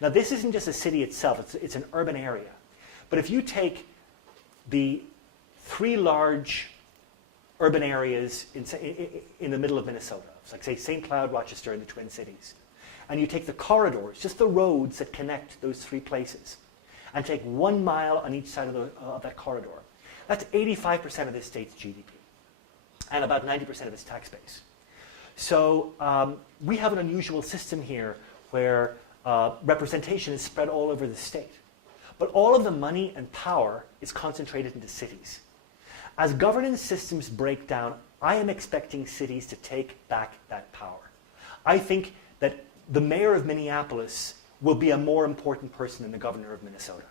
Now, this isn't just a city itself, it's an urban area. But if you take the 3 large urban areas in the middle of Minnesota, like say St. Cloud, Rochester, and the Twin Cities, and you take the corridors, just the roads that connect those 3 places, and take 1 mile on each side of that corridor, that's 85% of this state's GDP, and about 90% of its tax base. So we have an unusual system here where representation is spread all over the state. But all of the money and power is concentrated into cities. As governance systems break down, I am expecting cities to take back that power. I think that the mayor of Minneapolis will be a more important person than the governor of Minnesota.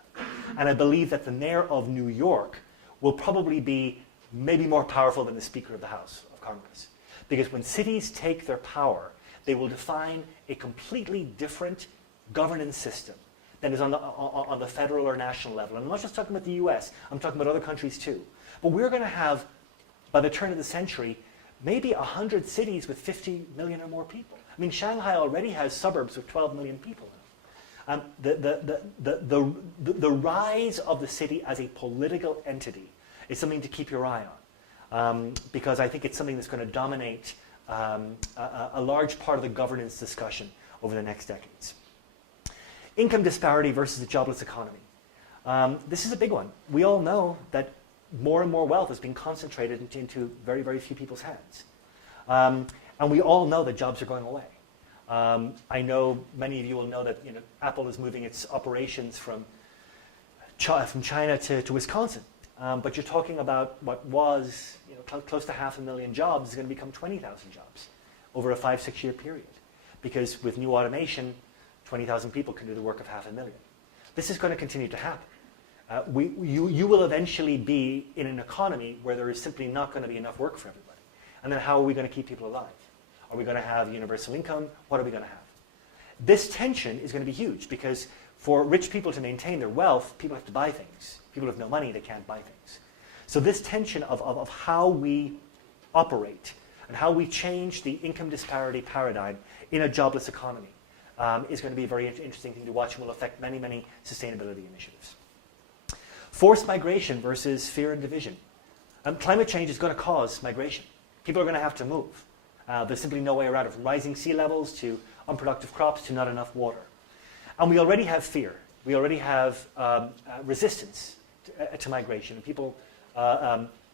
And I believe that the mayor of New York will probably be maybe more powerful than the Speaker of the House of Congress. Because when cities take their power, they will define a completely different governance system than is on the federal or national level. And I'm not just talking about the US, I'm talking about other countries too. But we're going to have, by the turn of the century, maybe 100 cities with 50 million or more people. I mean, Shanghai already has suburbs with 12 million people now. The rise of the city as a political entity is something to keep your eye on, because I think it's something that's going to dominate a large part of the governance discussion over the next decades. Income disparity versus the jobless economy. This is a big one. We all know that more and more wealth is being concentrated into very, very few people's hands. And we all know that jobs are going away. I know many of you will know that Apple is moving its operations from China to Wisconsin. But you're talking about what was close to 500,000 jobs is going to become 20,000 jobs over a 5-6 year period. Because with new automation, 20,000 people can do the work of 500,000. This is going to continue to happen. You will eventually be in an economy where there is simply not going to be enough work for everybody. And then how are we going to keep people alive? Are we going to have universal income? What are we going to have? This tension is going to be huge because for rich people to maintain their wealth, people have to buy things. People have no money, they can't buy things. So this tension of how we operate and how we change the income disparity paradigm in a jobless economy is going to be a very interesting thing to watch and will affect many, many sustainability initiatives. Forced migration versus fear and division. Climate change is going to cause migration. People are going to have to move. There's simply no way around it, from rising sea levels to unproductive crops to not enough water. And we already have fear. We already have resistance to migration. And people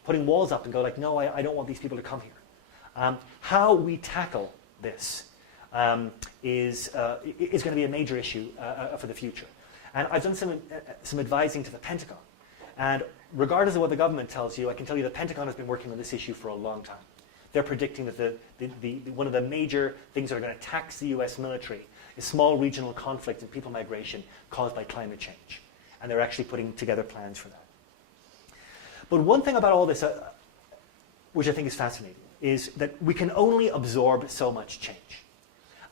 putting walls up and go like, no, I don't want these people to come here. How we tackle this is going to be a major issue for the future. And I've done some advising to the Pentagon. And regardless of what the government tells you, I can tell you the Pentagon has been working on this issue for a long time. They're predicting that one of the major things that are going to tax the US military is small regional conflict and people migration caused by climate change. And they're actually putting together plans for that. But one thing about all this, which I think is fascinating, is that we can only absorb so much change.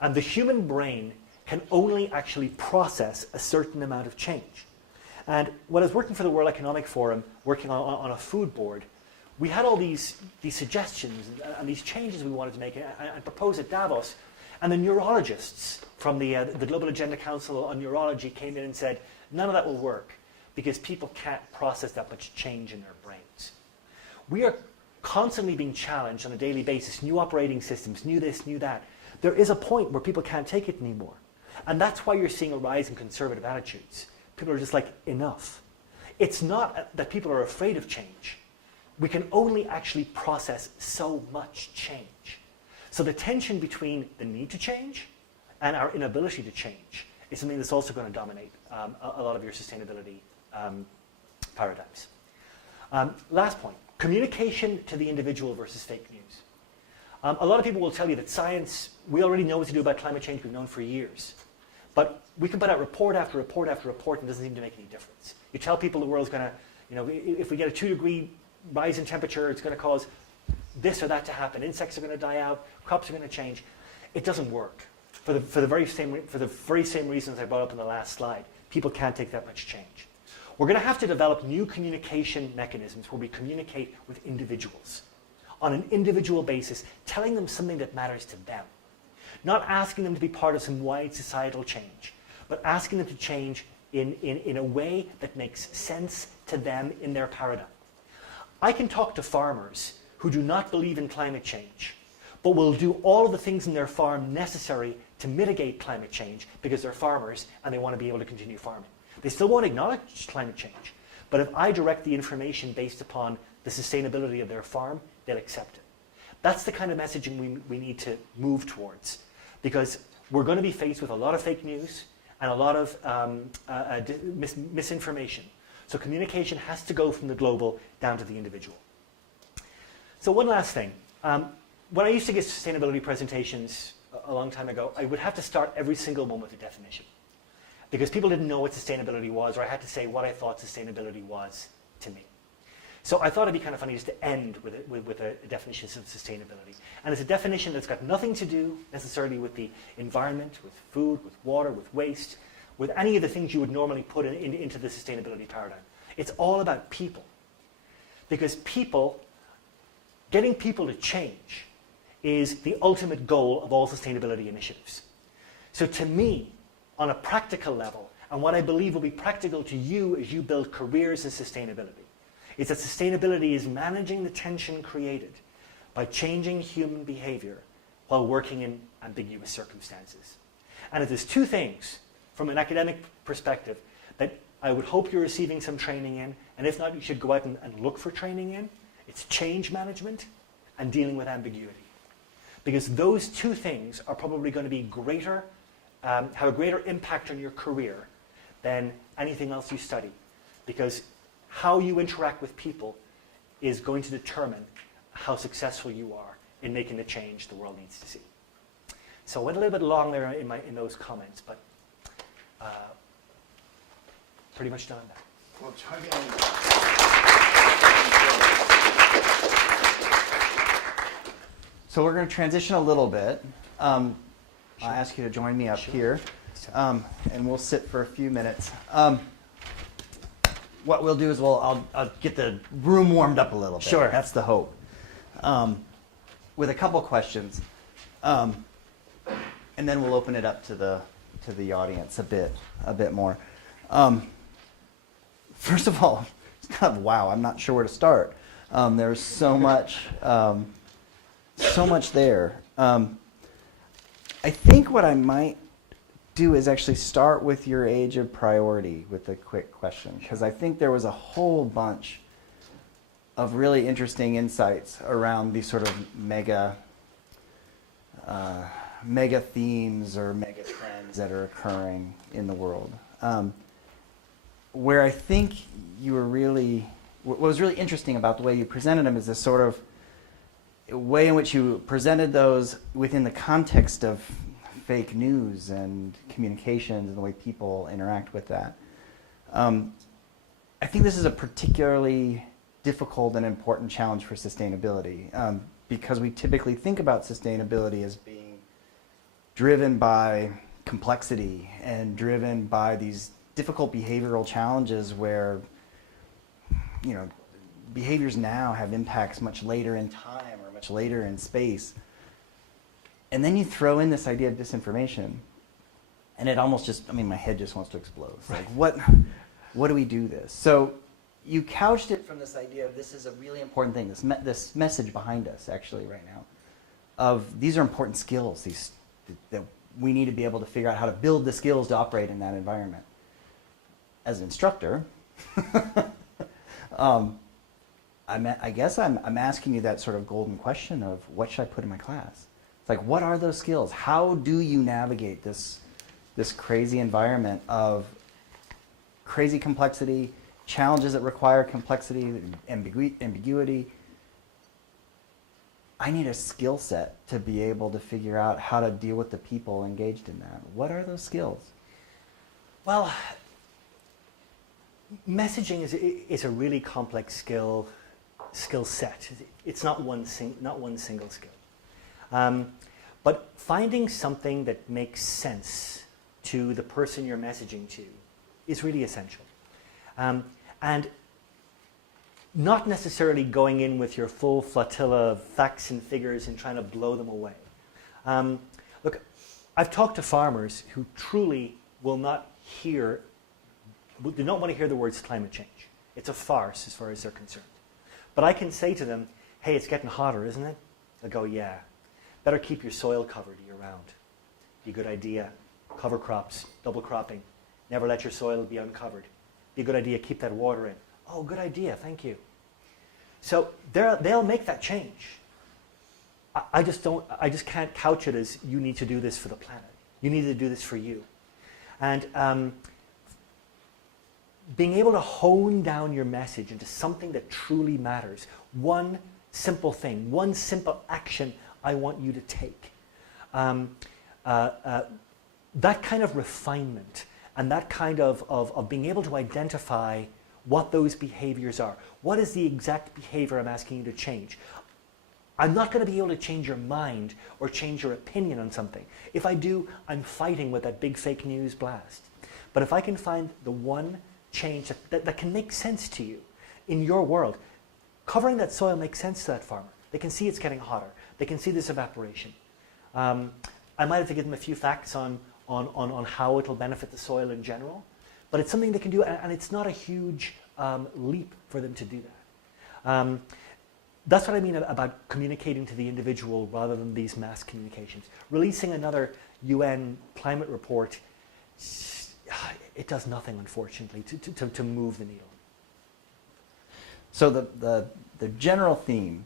And the human brain can only actually process a certain amount of change. And when I was working for the World Economic Forum, working on a food board, we had all these suggestions and these changes we wanted to make and propose at Davos. And the neurologists from the Global Agenda Council on Neurology came in and said, none of that will work because people can't process that much change in their brains. We are constantly being challenged on a daily basis, new operating systems, new this, new that. There is a point where people can't take it anymore. And that's why you're seeing a rise in conservative attitudes. People are just like, enough. It's not that people are afraid of change. We can only actually process so much change. So the tension between the need to change and our inability to change is something that's also going to dominate a lot of your sustainability paradigms. Last point, communication to the individual versus fake news. A lot of people will tell you that science, we already know what to do about climate change, we've known for years. But we can put out report after report after report and it doesn't seem to make any difference. You tell people the world's going to You know, if we get a 2-degree rise in temperature, it's going to cause this or that to happen. Insects are going to die out. Crops are going to change. It doesn't work for the very same reasons I brought up in the last slide. People can't take that much change. We're going to have to develop new communication mechanisms where we communicate with individuals on an individual basis, telling them something that matters to them. Not asking them to be part of some wide societal change, but asking them to change in a way that makes sense to them in their paradigm. I can talk to farmers who do not believe in climate change, but will do all of the things in their farm necessary to mitigate climate change because they're farmers and they want to be able to continue farming. They still won't acknowledge climate change, but if I direct the information based upon the sustainability of their farm, they'll accept it. That's the kind of messaging we need to move towards, because we're going to be faced with a lot of fake news and a lot of misinformation. So communication has to go from the global down to the individual. So one last thing. When I used to give sustainability presentations a long time ago, I would have to start every single one with a definition, because people didn't know what sustainability was, or I had to say what I thought sustainability was to me. So I thought it'd be kind of funny just to end with a definition of sustainability. And it's a definition that's got nothing to do necessarily with the environment, with food, with water, with waste, with any of the things you would normally put into the sustainability paradigm. It's all about people. Because getting people to change is the ultimate goal of all sustainability initiatives. So to me, on a practical level, and what I believe will be practical to you as you build careers in sustainability, is that sustainability is managing the tension created by changing human behavior while working in ambiguous circumstances. And if there's two things from an academic perspective that I would hope you're receiving some training in, and if not, you should go out and look for training in, it's change management and dealing with ambiguity. Because those two things are probably going to be have a greater impact on your career than anything else you study. Because how you interact with people is going to determine how successful you are in making the change the world needs to see. So I went a little bit long there in those comments, but pretty much done that. Well, so we're going to transition a little bit. I'll ask you to join me up here, and we'll sit for a few minutes. What we'll do is I'll get the room warmed up a little bit. Sure. That's the hope. With a couple questions, and then we'll open it up to the audience a bit more. First of all, it's kind of wow. I'm not sure where to start. There's so much there. I think what I might do is actually start with your age of priority with a quick question, because I think there was a whole bunch of really interesting insights around these sort of mega themes or mega trends that are occurring in the world. Where I think what was really interesting about the way you presented them is this sort of way in which you presented those within the context of fake news and communications and the way people interact with that. I think this is a particularly difficult and important challenge for sustainability, because we typically think about sustainability as being driven by complexity and driven by these difficult behavioral challenges where, behaviors now have impacts much later in time or much later in space. And then you throw in this idea of disinformation, and it almost my head just wants to explode. It's like, what do we do this? So you couched it from this idea of this is a really important thing, this message behind us actually right now, of these are important skills, that we need to be able to figure out how to build the skills to operate in that environment. As an instructor, I guess I'm asking you that sort of golden question of what should I put in my class? It's like, what are those skills? How do you navigate this crazy environment of crazy complexity, challenges that require complexity, ambiguity? I need a skill set to be able to figure out how to deal with the people engaged in that. What are those skills? Well, messaging is a really complex skill set. It's not one single skill. But finding something that makes sense to the person you're messaging to is really essential. And not necessarily going in with your full flotilla of facts and figures and trying to blow them away. Look, I've talked to farmers who truly do not want to hear the words climate change. It's a farce as far as they're concerned. But I can say to them, hey, it's getting hotter, isn't it? They'll go, yeah. Better keep your soil covered year-round. Be a good idea. Cover crops, double cropping. Never let your soil be uncovered. Be a good idea, keep that water in. Oh, good idea, thank you. So they'll make that change. I just can't couch it as you need to do this for the planet. You need to do this for you. And being able to hone down your message into something that truly matters. One simple thing, one simple action I want you to take. That kind of refinement and that kind of being able to identify what those behaviors are. What is the exact behavior I'm asking you to change? I'm not going to be able to change your mind or change your opinion on something. If I do, I'm fighting with that big fake news blast. But if I can find the one change that can make sense to you in your world, covering that soil makes sense to that farmer. They can see it's getting hotter. They can see this evaporation. I might have to give them a few facts on how it'll benefit the soil in general, but it's something they can do, and it's not a huge leap for them to do that. That's what I mean about communicating to the individual rather than these mass communications. Releasing another UN climate report, it does nothing, unfortunately, to move the needle. So the general theme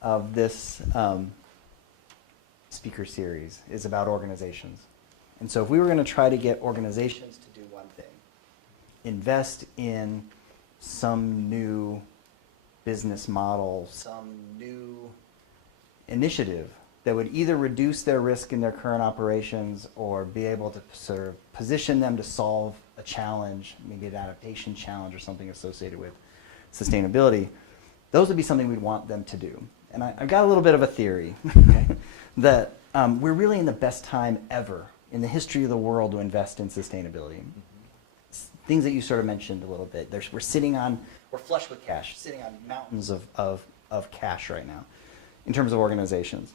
of this speaker series is about organizations. And so if we were going to try to get organizations to do one thing, invest in some new business model, some new initiative that would either reduce their risk in their current operations or be able to sort of position them to solve a challenge, maybe an adaptation challenge or something associated with sustainability, those would be something we'd want them to do. And I've got a little bit of a theory that we're really in the best time ever in the history of the world to invest in sustainability. Things that you sort of mentioned a little bit. We're flush with cash, sitting on mountains of cash right now in terms of organizations.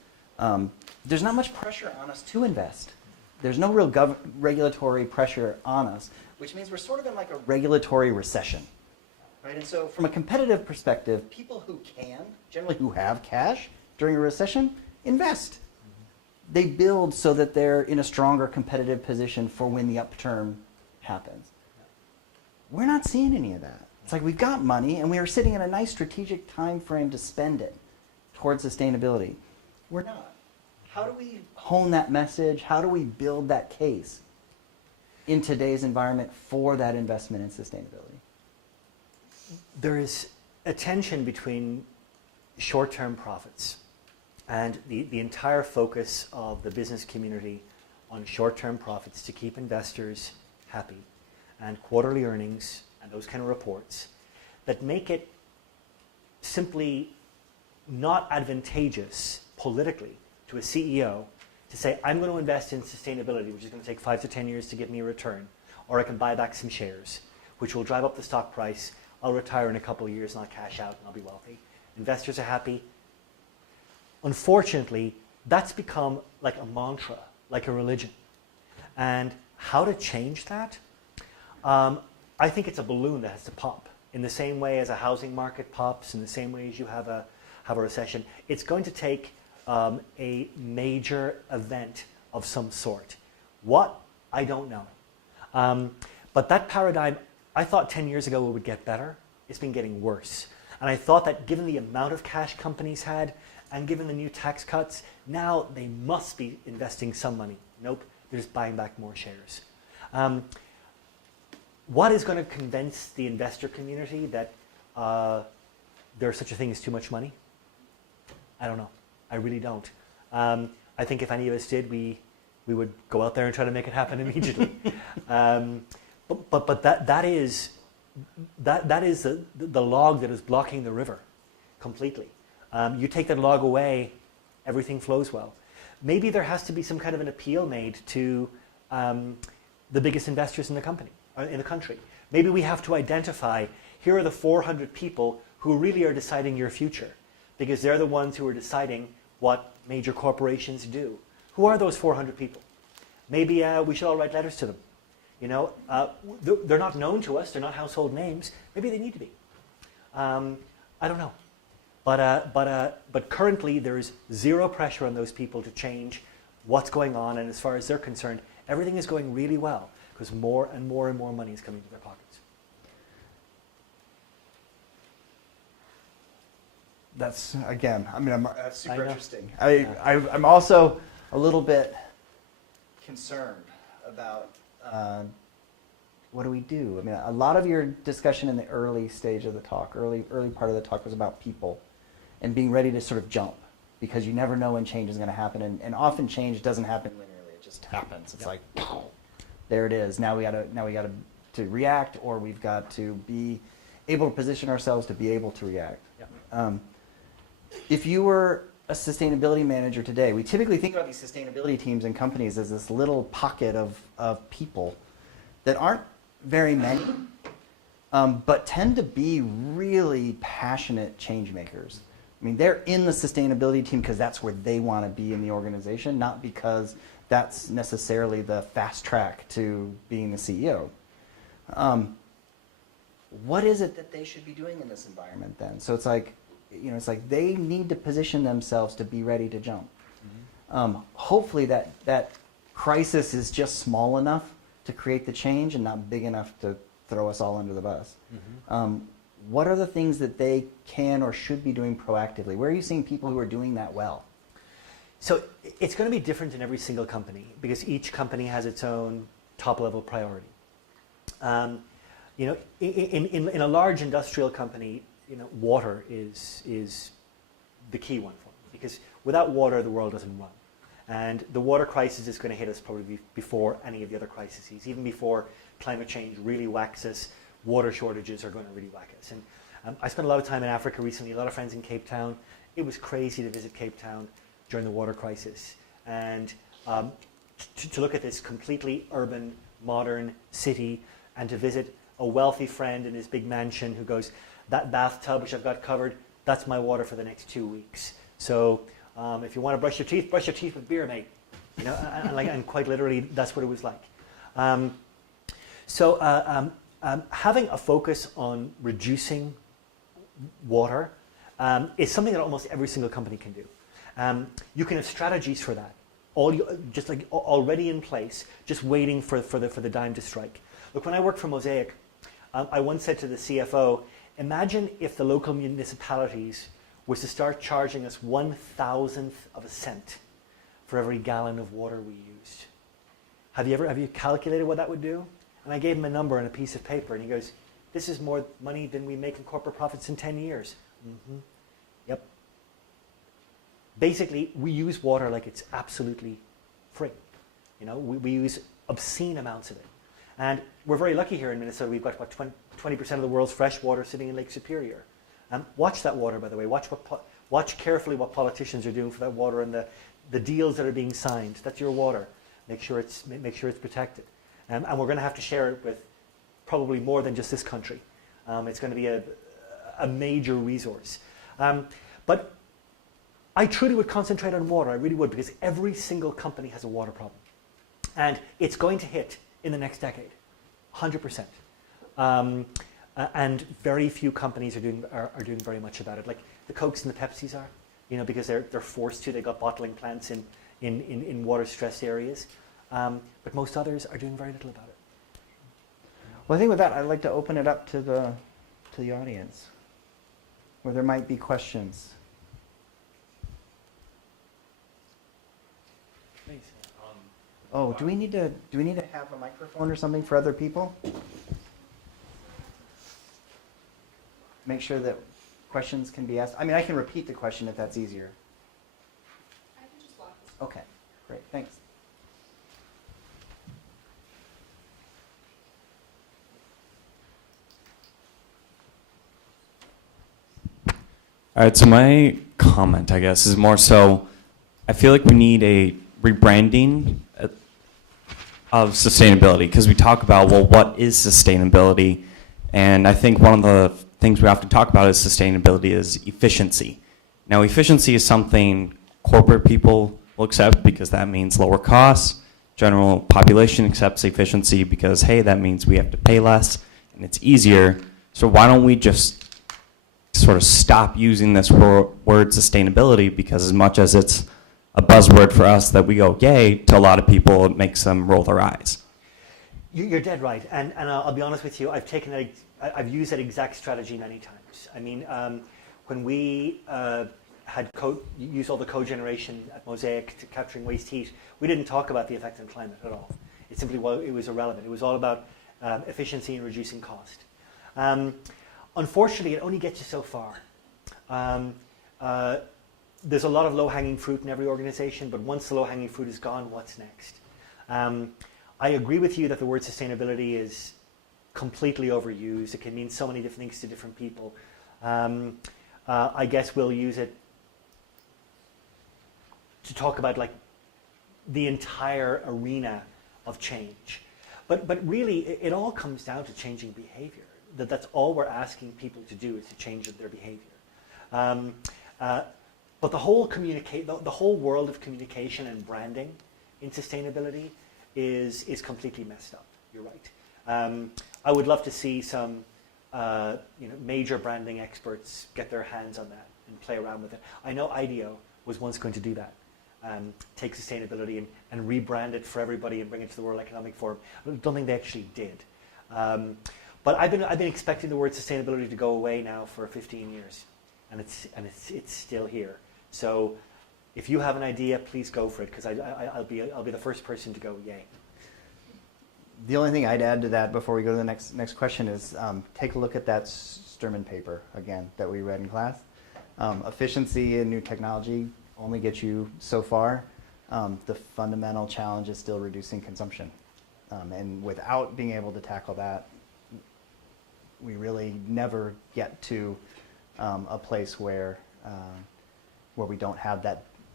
There's not much pressure on us to invest. There's no real regulatory pressure on us, which means we're sort of in like a regulatory recession. Right? And so from a competitive perspective, people who can, generally who have cash during a recession, invest. They build so that they're in a stronger competitive position for when the upturn happens. We're not seeing any of that. It's like we've got money and we are sitting in a nice strategic time frame to spend it towards sustainability. We're not. How do we hone that message? How do we build that case in today's environment for that investment in sustainability? There is a tension between short-term profits and the entire focus of the business community on short-term profits to keep investors happy, and quarterly earnings and those kind of reports that make it simply not advantageous politically to a CEO to say, I'm going to invest in sustainability, which is going to take 5 to 10 years to give me a return, or I can buy back some shares, which will drive up the stock price. I'll retire in a couple of years and I'll cash out and I'll be wealthy. Investors are happy. Unfortunately, that's become like a mantra, like a religion. And how to change that? I think it's a balloon that has to pop. In the same way as a housing market pops, in the same way as you have a recession, it's going to take a major event of some sort. What? I don't know. But that paradigm, I thought 10 years ago it would get better. It's been getting worse. And I thought that given the amount of cash companies had and given the new tax cuts, now they must be investing some money. Nope, they're just buying back more shares. What is going to convince the investor community that there's such a thing as too much money? I don't know. I really don't. I think if any of us did, we would go out there and try to make it happen immediately. But that is that is the log that is blocking the river completely. You take that log away, everything flows well. Maybe there has to be some kind of an appeal made to the biggest investors in the company, in the country. Maybe we have to identify, here are the 400 people who really are deciding your future, because they're the ones who are deciding what major corporations do. Who are those 400 people? Maybe we should all write letters to them. You know, they're not known to us, they're not household names. Maybe they need to be. I don't know. But currently there is zero pressure on those people to change what's going on, and as far as they're concerned, everything is going really well because more and more and more money is coming to their pockets. That's, again, I mean, that's super interesting. I'm also a little bit concerned about what do we do? I mean, a lot of your discussion in the early stage of the talk, early part of the talk was about people and being ready to sort of jump because you never know when change is going to happen, and often change doesn't happen linearly. It just happens. It's like, there it is. Now we got to react, or we've got to be able to position ourselves to be able to react. If you were a sustainability manager today, we typically think about these sustainability teams and companies as this little pocket of people that aren't very many, but tend to be really passionate change makers. I mean, they're in the sustainability team because that's where they want to be in the organization, not because that's necessarily the fast track to being the CEO. What is it that they should be doing in this environment then? So it's like, you know, it's like they need to position themselves to be ready to jump. Hopefully that crisis is just small enough to create the change and not big enough to throw us all under the bus. What are the things that they can or should be doing proactively? Where are you seeing people who are doing that well? So it's going to be different in every single company because each company has its own top-level priority. You know, in a large industrial company, you know, water is the key one for them because without water, the world doesn't run. And the water crisis is going to hit us probably before any of the other crises, even before climate change really whacks us. Water shortages are going to really whack us. And I spent a lot of time in Africa recently, a lot of friends in Cape Town. It was crazy to visit Cape Town during the water crisis. And to look at this completely urban, modern city and to visit a wealthy friend in his big mansion who goes, that bathtub which I've got covered, that's my water for the next 2 weeks. So if you want to brush your teeth with beer, mate. You know, and quite literally, that's what it was like. Having a focus on reducing water is something that almost every single company can do. You can have strategies for that, just like already in place, just waiting for the dime to strike. Look, when I worked for Mosaic, I once said to the CFO, imagine if the local municipalities was to start charging us 1/1000th of a cent for every gallon of water we used. Have you calculated what that would do? And I gave him a number on a piece of paper, and he goes, this is more money than we make in corporate profits in 10 years. Yep. Basically, we use water like it's absolutely free. You know, we use obscene amounts of it. And we're very lucky here in Minnesota. We've got about 20% of the world's fresh water sitting in Lake Superior. Watch that water, by the way. Watch carefully what politicians are doing for that water and the deals that are being signed. That's your water. Make sure it's protected. And we're going to have to share it with probably more than just this country. It's going to be a major resource. But I truly would concentrate on water. I really would, because every single company has a water problem. And it's going to hit in the next decade, 100%. And very few companies are doing very much about it. Like the Cokes and the Pepsis are, you know, because they're forced to. They got bottling plants in water-stressed areas. But most others are doing very little about it. Well, I think with that, I'd like to open it up to the audience, where there might be questions. Please. Oh, do we need to have a microphone or something for other people? Make sure that questions can be asked. I mean, I can repeat the question if that's easier. I can just walk this. Okay, great, thanks. All right, so my comment, I guess, is more so I feel like we need a rebranding of sustainability, because we talk about, well, what is sustainability? And I think one of the things we often talk about is sustainability is efficiency. Now, efficiency is something corporate people will accept because that means lower costs. General population accepts efficiency because, hey, that means we have to pay less and it's easier. So why don't we just sort of stop using this word sustainability, because as much as it's a buzzword for us that we go yay, to a lot of people it makes them roll their eyes. You're dead right, and I'll be honest with you. I've used that exact strategy many times. I mean, when we had used all the code generation at Mosaic to capturing waste heat, we didn't talk about the effect on climate at all. It simply was irrelevant. It was all about efficiency and reducing cost. Unfortunately, it only gets you so far. There's a lot of low-hanging fruit in every organization, but once the low-hanging fruit is gone, what's next? I agree with you that the word sustainability is completely overused. It can mean so many different things to different people. I guess we'll use it to talk about like the entire arena of change. But really, it all comes down to changing behavior. That's all we're asking people to do, is to change their behavior. But the whole world of communication and branding in sustainability is completely messed up. You're right. I would love to see some major branding experts get their hands on that and play around with it. I know IDEO was once going to do that. Take sustainability and rebrand it for everybody and bring it to the World Economic Forum. I don't think they actually did. But I've been expecting the word sustainability to go away now for 15 years, and it's still here. So if you have an idea, please go for it, because I'll be the first person to go yay. The only thing I'd add to that before we go to the next question is take a look at that Sturman paper again that we read in class. Efficiency in new technology only gets you so far. The fundamental challenge is still reducing consumption. And without being able to tackle that, we really never get to a place where we don't have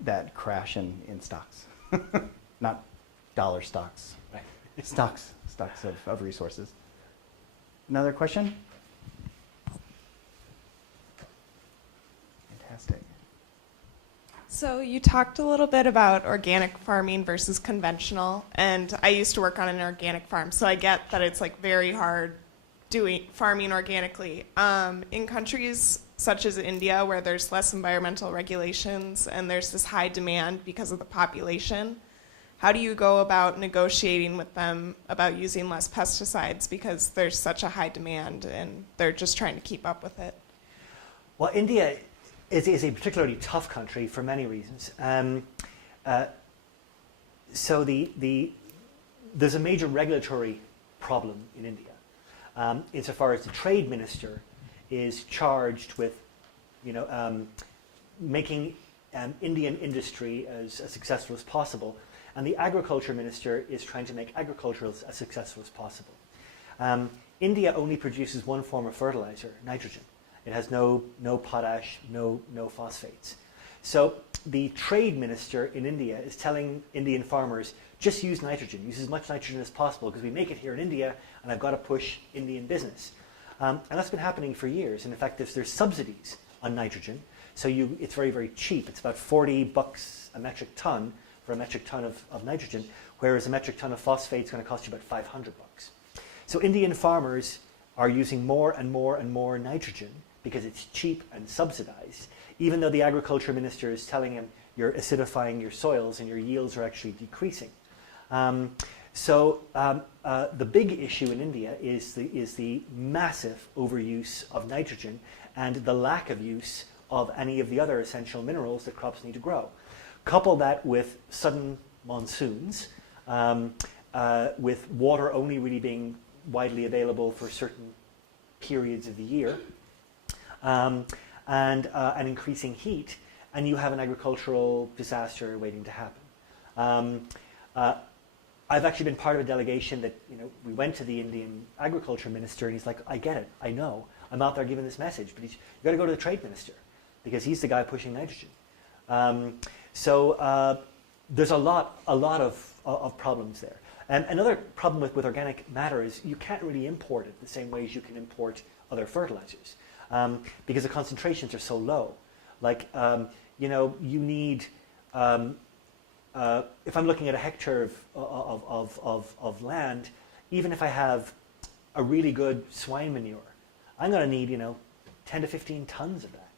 that crash in stocks. Not dollar stocks, right? stocks of resources. Another question? Fantastic. So you talked a little bit about organic farming versus conventional, and I used to work on an organic farm, so I get that it's like very hard doing farming organically. In countries such as India, where there's less environmental regulations and there's this high demand because of the population, how do you go about negotiating with them about using less pesticides because there's such a high demand and they're just trying to keep up with it? Well, India is a particularly tough country for many reasons. So there's a major regulatory problem in India. Insofar as the trade minister is charged with, making Indian industry as successful as possible, and the agriculture minister is trying to make agriculture as successful as possible. India only produces one form of fertilizer, nitrogen. It has no potash, no phosphates. So the trade minister in India is telling Indian farmers, just use nitrogen, use as much nitrogen as possible because we make it here in India and I've got to push Indian business. And that's been happening for years. And in fact, there's subsidies on nitrogen. So it's very, very cheap. It's about $40 a metric ton for a metric ton of nitrogen, whereas a metric ton of phosphate is going to cost you about $500. So Indian farmers are using more and more and more nitrogen because it's cheap and subsidized, even though the agriculture minister is telling him you're acidifying your soils and your yields are actually decreasing. So the big issue in India is the massive overuse of nitrogen and the lack of use of any of the other essential minerals that crops need to grow. Couple that with sudden monsoons, with water only really being widely available for certain periods of the year, and an increasing heat, and you have an agricultural disaster waiting to happen. I've actually been part of a delegation that, we went to the Indian agriculture minister and he's like, I get it, I know. I'm out there giving this message, but you've got to go to the trade minister because he's the guy pushing nitrogen. So there's a lot of problems there. And another problem with organic matter is you can't really import it the same way as you can import other fertilizers, because the concentrations are so low. Like, you need, if I'm looking at a hectare of land, even if I have a really good swine manure, I'm going to need, 10 to 15 tons of that.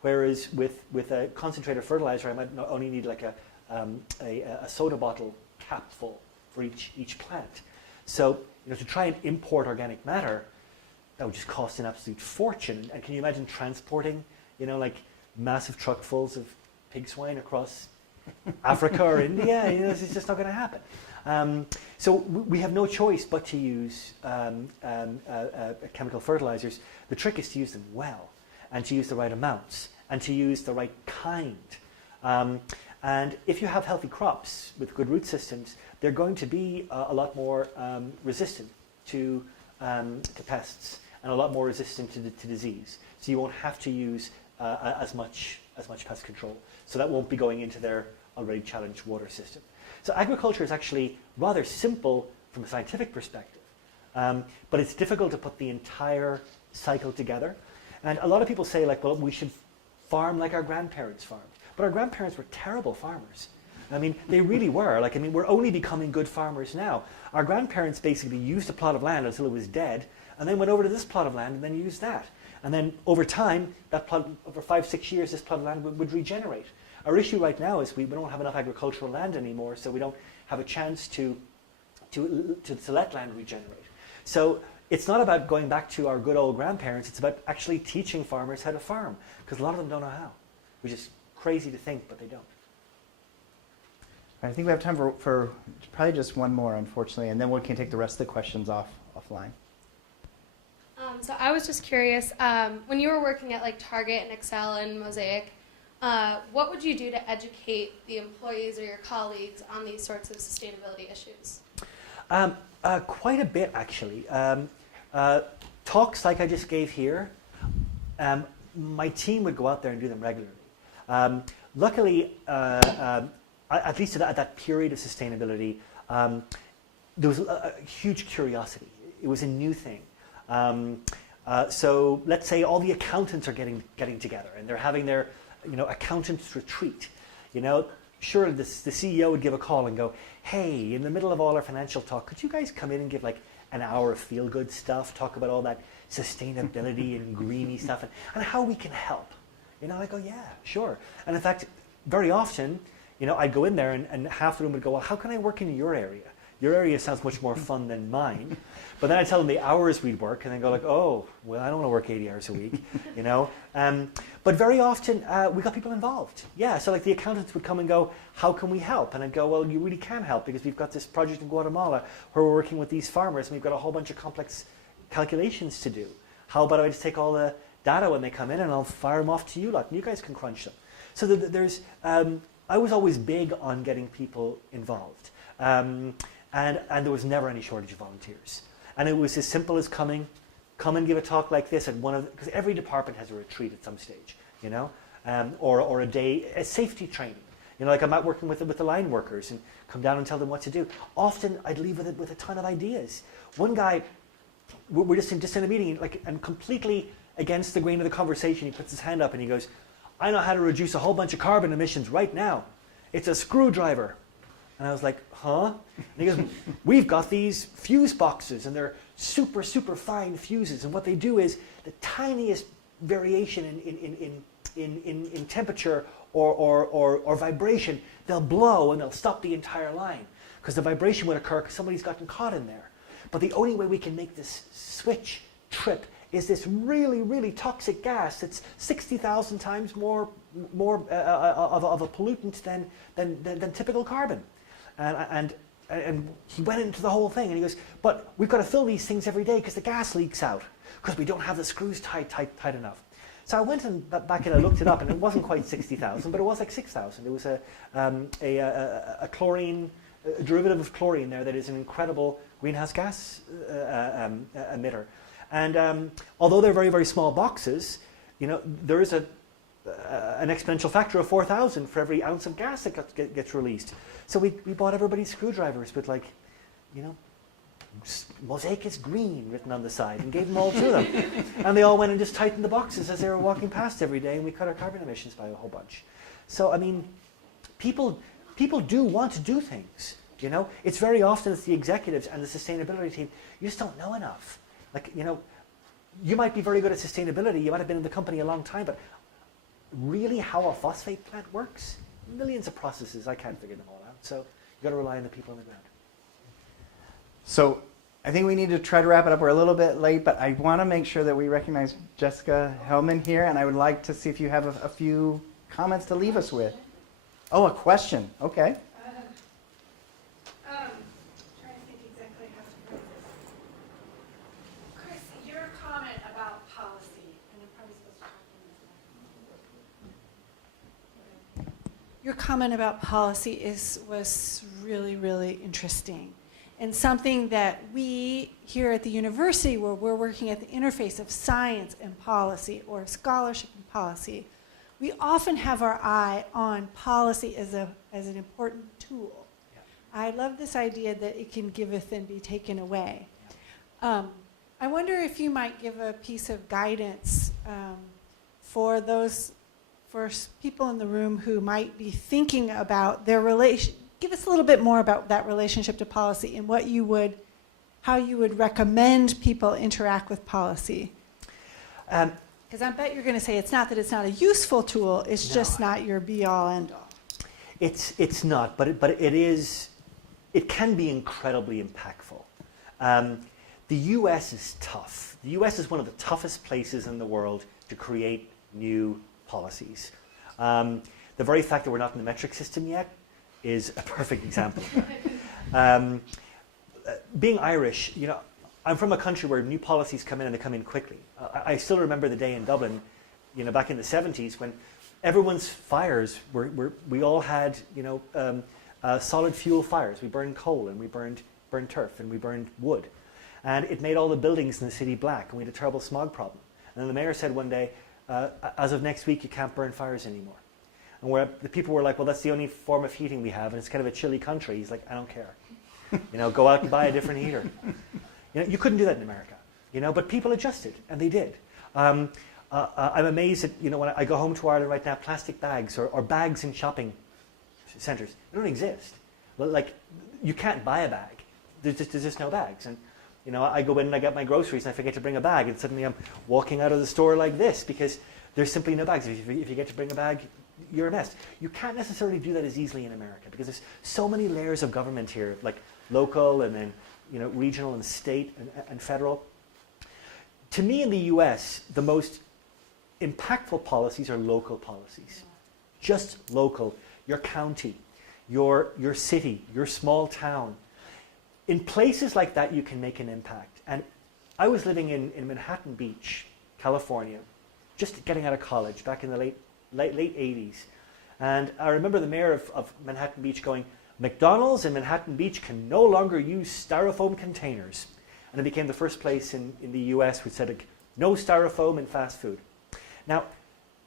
Whereas with a concentrated fertilizer, I might only need like a soda bottle cap full for each plant. So, to try and import organic matter, that would just cost an absolute fortune. And can you imagine transporting, like massive truckfuls of pig swine across Africa or India? It's just not going to happen. So we have no choice but to use chemical fertilizers. The trick is to use them well, and to use the right amounts, and to use the right kind. And if you have healthy crops with good root systems, they're going to be a lot more resistant to pests, and a lot more resistant to disease. So you won't have to use as much pest control. So that won't be going into their already challenged water system. So agriculture is actually rather simple from a scientific perspective, but it's difficult to put the entire cycle together. And a lot of people say, like, well, we should farm like our grandparents farmed. But our grandparents were terrible farmers. I mean, they really were. Like, we're only becoming good farmers now. Our grandparents basically used a plot of land until it was dead, and then went over to this plot of land and then used that. And then over time, that plot, over 5-6 years, this plot of land would regenerate. Our issue right now is we don't have enough agricultural land anymore, so we don't have a chance to let land regenerate. So it's not about going back to our good old grandparents, it's about actually teaching farmers how to farm, because a lot of them don't know how, which is crazy to think, but they don't. I think we have time for probably just one more, unfortunately, and then we can take the rest of the questions offline. So I was just curious, when you were working at like Target and Excel and Mosaic, what would you do to educate the employees or your colleagues on these sorts of sustainability issues? Quite a bit, actually. Talks like I just gave here, my team would go out there and do them regularly. Luckily, at least at that period of sustainability, there was a huge curiosity. It was a new thing. So let's say all the accountants are getting together and they're having their accountants retreat. Sure, the CEO would give a call and go, hey, in the middle of all our financial talk, could you guys come in and give like an hour of feel-good stuff, talk about all that sustainability and greeny stuff and how we can help? I go, yeah, sure. And in fact, very often, I'd go in there and half the room would go, well, how can I work in your area? Your area sounds much more fun than mine. But then I'd tell them the hours we'd work, and then go like, oh, well, I don't want to work 80 hours a week, But very often, we got people involved. Yeah, so like the accountants would come and go, how can we help? And I'd go, well, you really can help, because we've got this project in Guatemala where we're working with these farmers, and we've got a whole bunch of complex calculations to do. How about I just take all the data when they come in, and I'll fire them off to you lot, and you guys can crunch them. So there's, I was always big on getting people involved. And there was never any shortage of volunteers. And it was as simple as come and give a talk like this at because every department has a retreat at some stage, or a day, a safety training. Like I'm out working with the line workers and come down and tell them what to do. Often I'd leave with a ton of ideas. One guy, we're just in a meeting, and completely against the grain of the conversation, he puts his hand up and he goes, I know how to reduce a whole bunch of carbon emissions right now. It's a screwdriver. And I was like, huh? And he goes, we've got these fuse boxes, and they're super, super fine fuses. And what they do is the tiniest variation in temperature or vibration, they'll blow and they'll stop the entire line. Because the vibration would occur because somebody's gotten caught in there. But the only way we can make this switch trip is this really, really toxic gas that's 60,000 times more of a pollutant than typical carbon. And he went into the whole thing, and he goes, but we've got to fill these things every day because the gas leaks out because we don't have the screws tight enough. So I went back and I looked it up, and it wasn't quite 60,000, but it was like 6,000. It was a chlorine, a derivative of chlorine there that is an incredible greenhouse gas emitter. And although they're very, very small boxes, there is a an exponential factor of 4,000 for every ounce of gas that gets released. So we bought everybody screwdrivers with, like, you know, Mosaic is green written on the side, and gave them all to them. And they all went and just tightened the boxes as they were walking past every day, and we cut our carbon emissions by a whole bunch. So, I mean, people do want to do things, you know? It's very often it's the executives and the sustainability team, you just don't know enough. Like, you know, you might be very good at sustainability, you might have been in the company a long time, but really how a phosphate plant works? Millions of processes, I can't figure them all out. So you've got to rely on the people on the ground. So I think we need to try to wrap it up. We're a little bit late, but I want to make sure that we recognize Jessica Hellman here, and I would like to see if you have a few comments to leave us with. Oh, a question. Okay. Trying to think exactly how to phrase this. Chris, your comment about policy, and I'm probably supposed to talk in this. Your comment about policy was really, really interesting. And something that we here at the university, where we're working at the interface of science and policy, or scholarship and policy, we often have our eye on policy as an important tool. Yeah. I love this idea that it can giveth and be taken away. I wonder if you might give a piece of guidance for people in the room who might be thinking about their relation. Give us a little bit more about that relationship to policy and how you would recommend people interact with policy. Because I bet you're going to say it's not that it's not a useful tool, it's just not your be-all, end-all. It's not, but it is. It can be incredibly impactful. The U.S. is tough. The U.S. is one of the toughest places in the world to create new policies. The very fact that we're not in the metric system yet is a perfect example. Being Irish, you know, I'm from a country where new policies come in and they come in quickly. I still remember the day in Dublin, you know, back in the 70s when everyone's fires we all had, you know, solid fuel fires. We burned coal and we burned turf and we burned wood, and it made all the buildings in the city black, and we had a terrible smog problem. And then the mayor said one day, as of next week, you can't burn fires anymore. And where the people were like, well, that's the only form of heating we have, and it's kind of a chilly country. He's like, I don't care. You know, go out and buy a different heater. You know, you couldn't do that in America. You know, but people adjusted, and they did. I'm amazed at, you know, when I go home to Ireland right now, plastic bags or bags in shopping centres, they don't exist. Like, you can't buy a bag. There's just no bags. And, you know, I go in and I get my groceries and I forget to bring a bag, and suddenly I'm walking out of the store like this because there's simply no bags. If you get to bring a bag, you're a mess. You can't necessarily do that as easily in America because there's so many layers of government here, like local and then, you know, regional and state and federal. To me in the US, the most impactful policies are local policies. Just local. Your county, your city, your small town. In places like that, you can make an impact. And I was living in Manhattan Beach, California, just getting out of college back in the late 80s. And I remember the mayor of Manhattan Beach going, McDonald's in Manhattan Beach can no longer use styrofoam containers. And it became the first place in the US which said, like, no styrofoam in fast food. Now,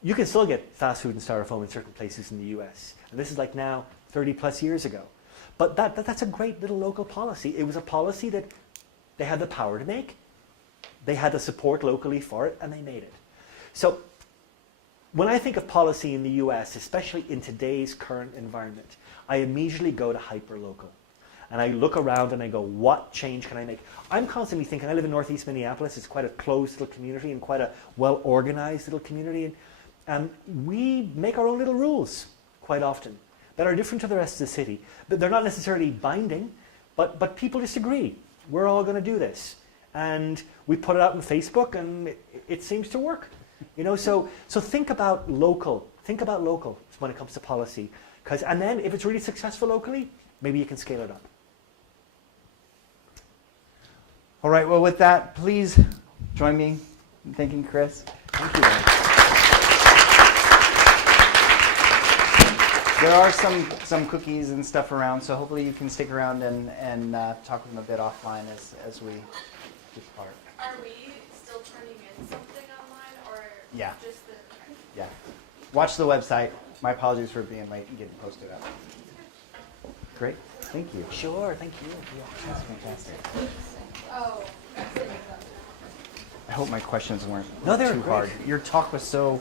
you can still get fast food and styrofoam in certain places in the US. And this is like now 30 plus years ago. But that's a great little local policy. It was a policy that they had the power to make. They had the support locally for it, and they made it. So when I think of policy in the US, especially in today's current environment, I immediately go to hyper-local. And I look around and I go, what change can I make? I'm constantly thinking, I live in Northeast Minneapolis. It's quite a closed little community and quite a well-organized little community. And we make our own little rules quite often that are different to the rest of the city. But they're not necessarily binding, but people disagree. We're all going to do this. And we put it out on Facebook and it seems to work. You know, so think about local. Think about local when it comes to policy. And then if it's really successful locally, maybe you can scale it up. All right, well, with that, please join me in thanking Chris. Thank you, guys. There are some cookies and stuff around, so hopefully you can stick around and talk with them a bit offline as we depart. Are we still turning in something online, or Yeah. just the... Yeah. watch the website. My apologies for being late and getting posted up. Great. Thank you. Sure, thank you. That's fantastic. I hope my questions weren't No, they were too great. hard. Your talk was so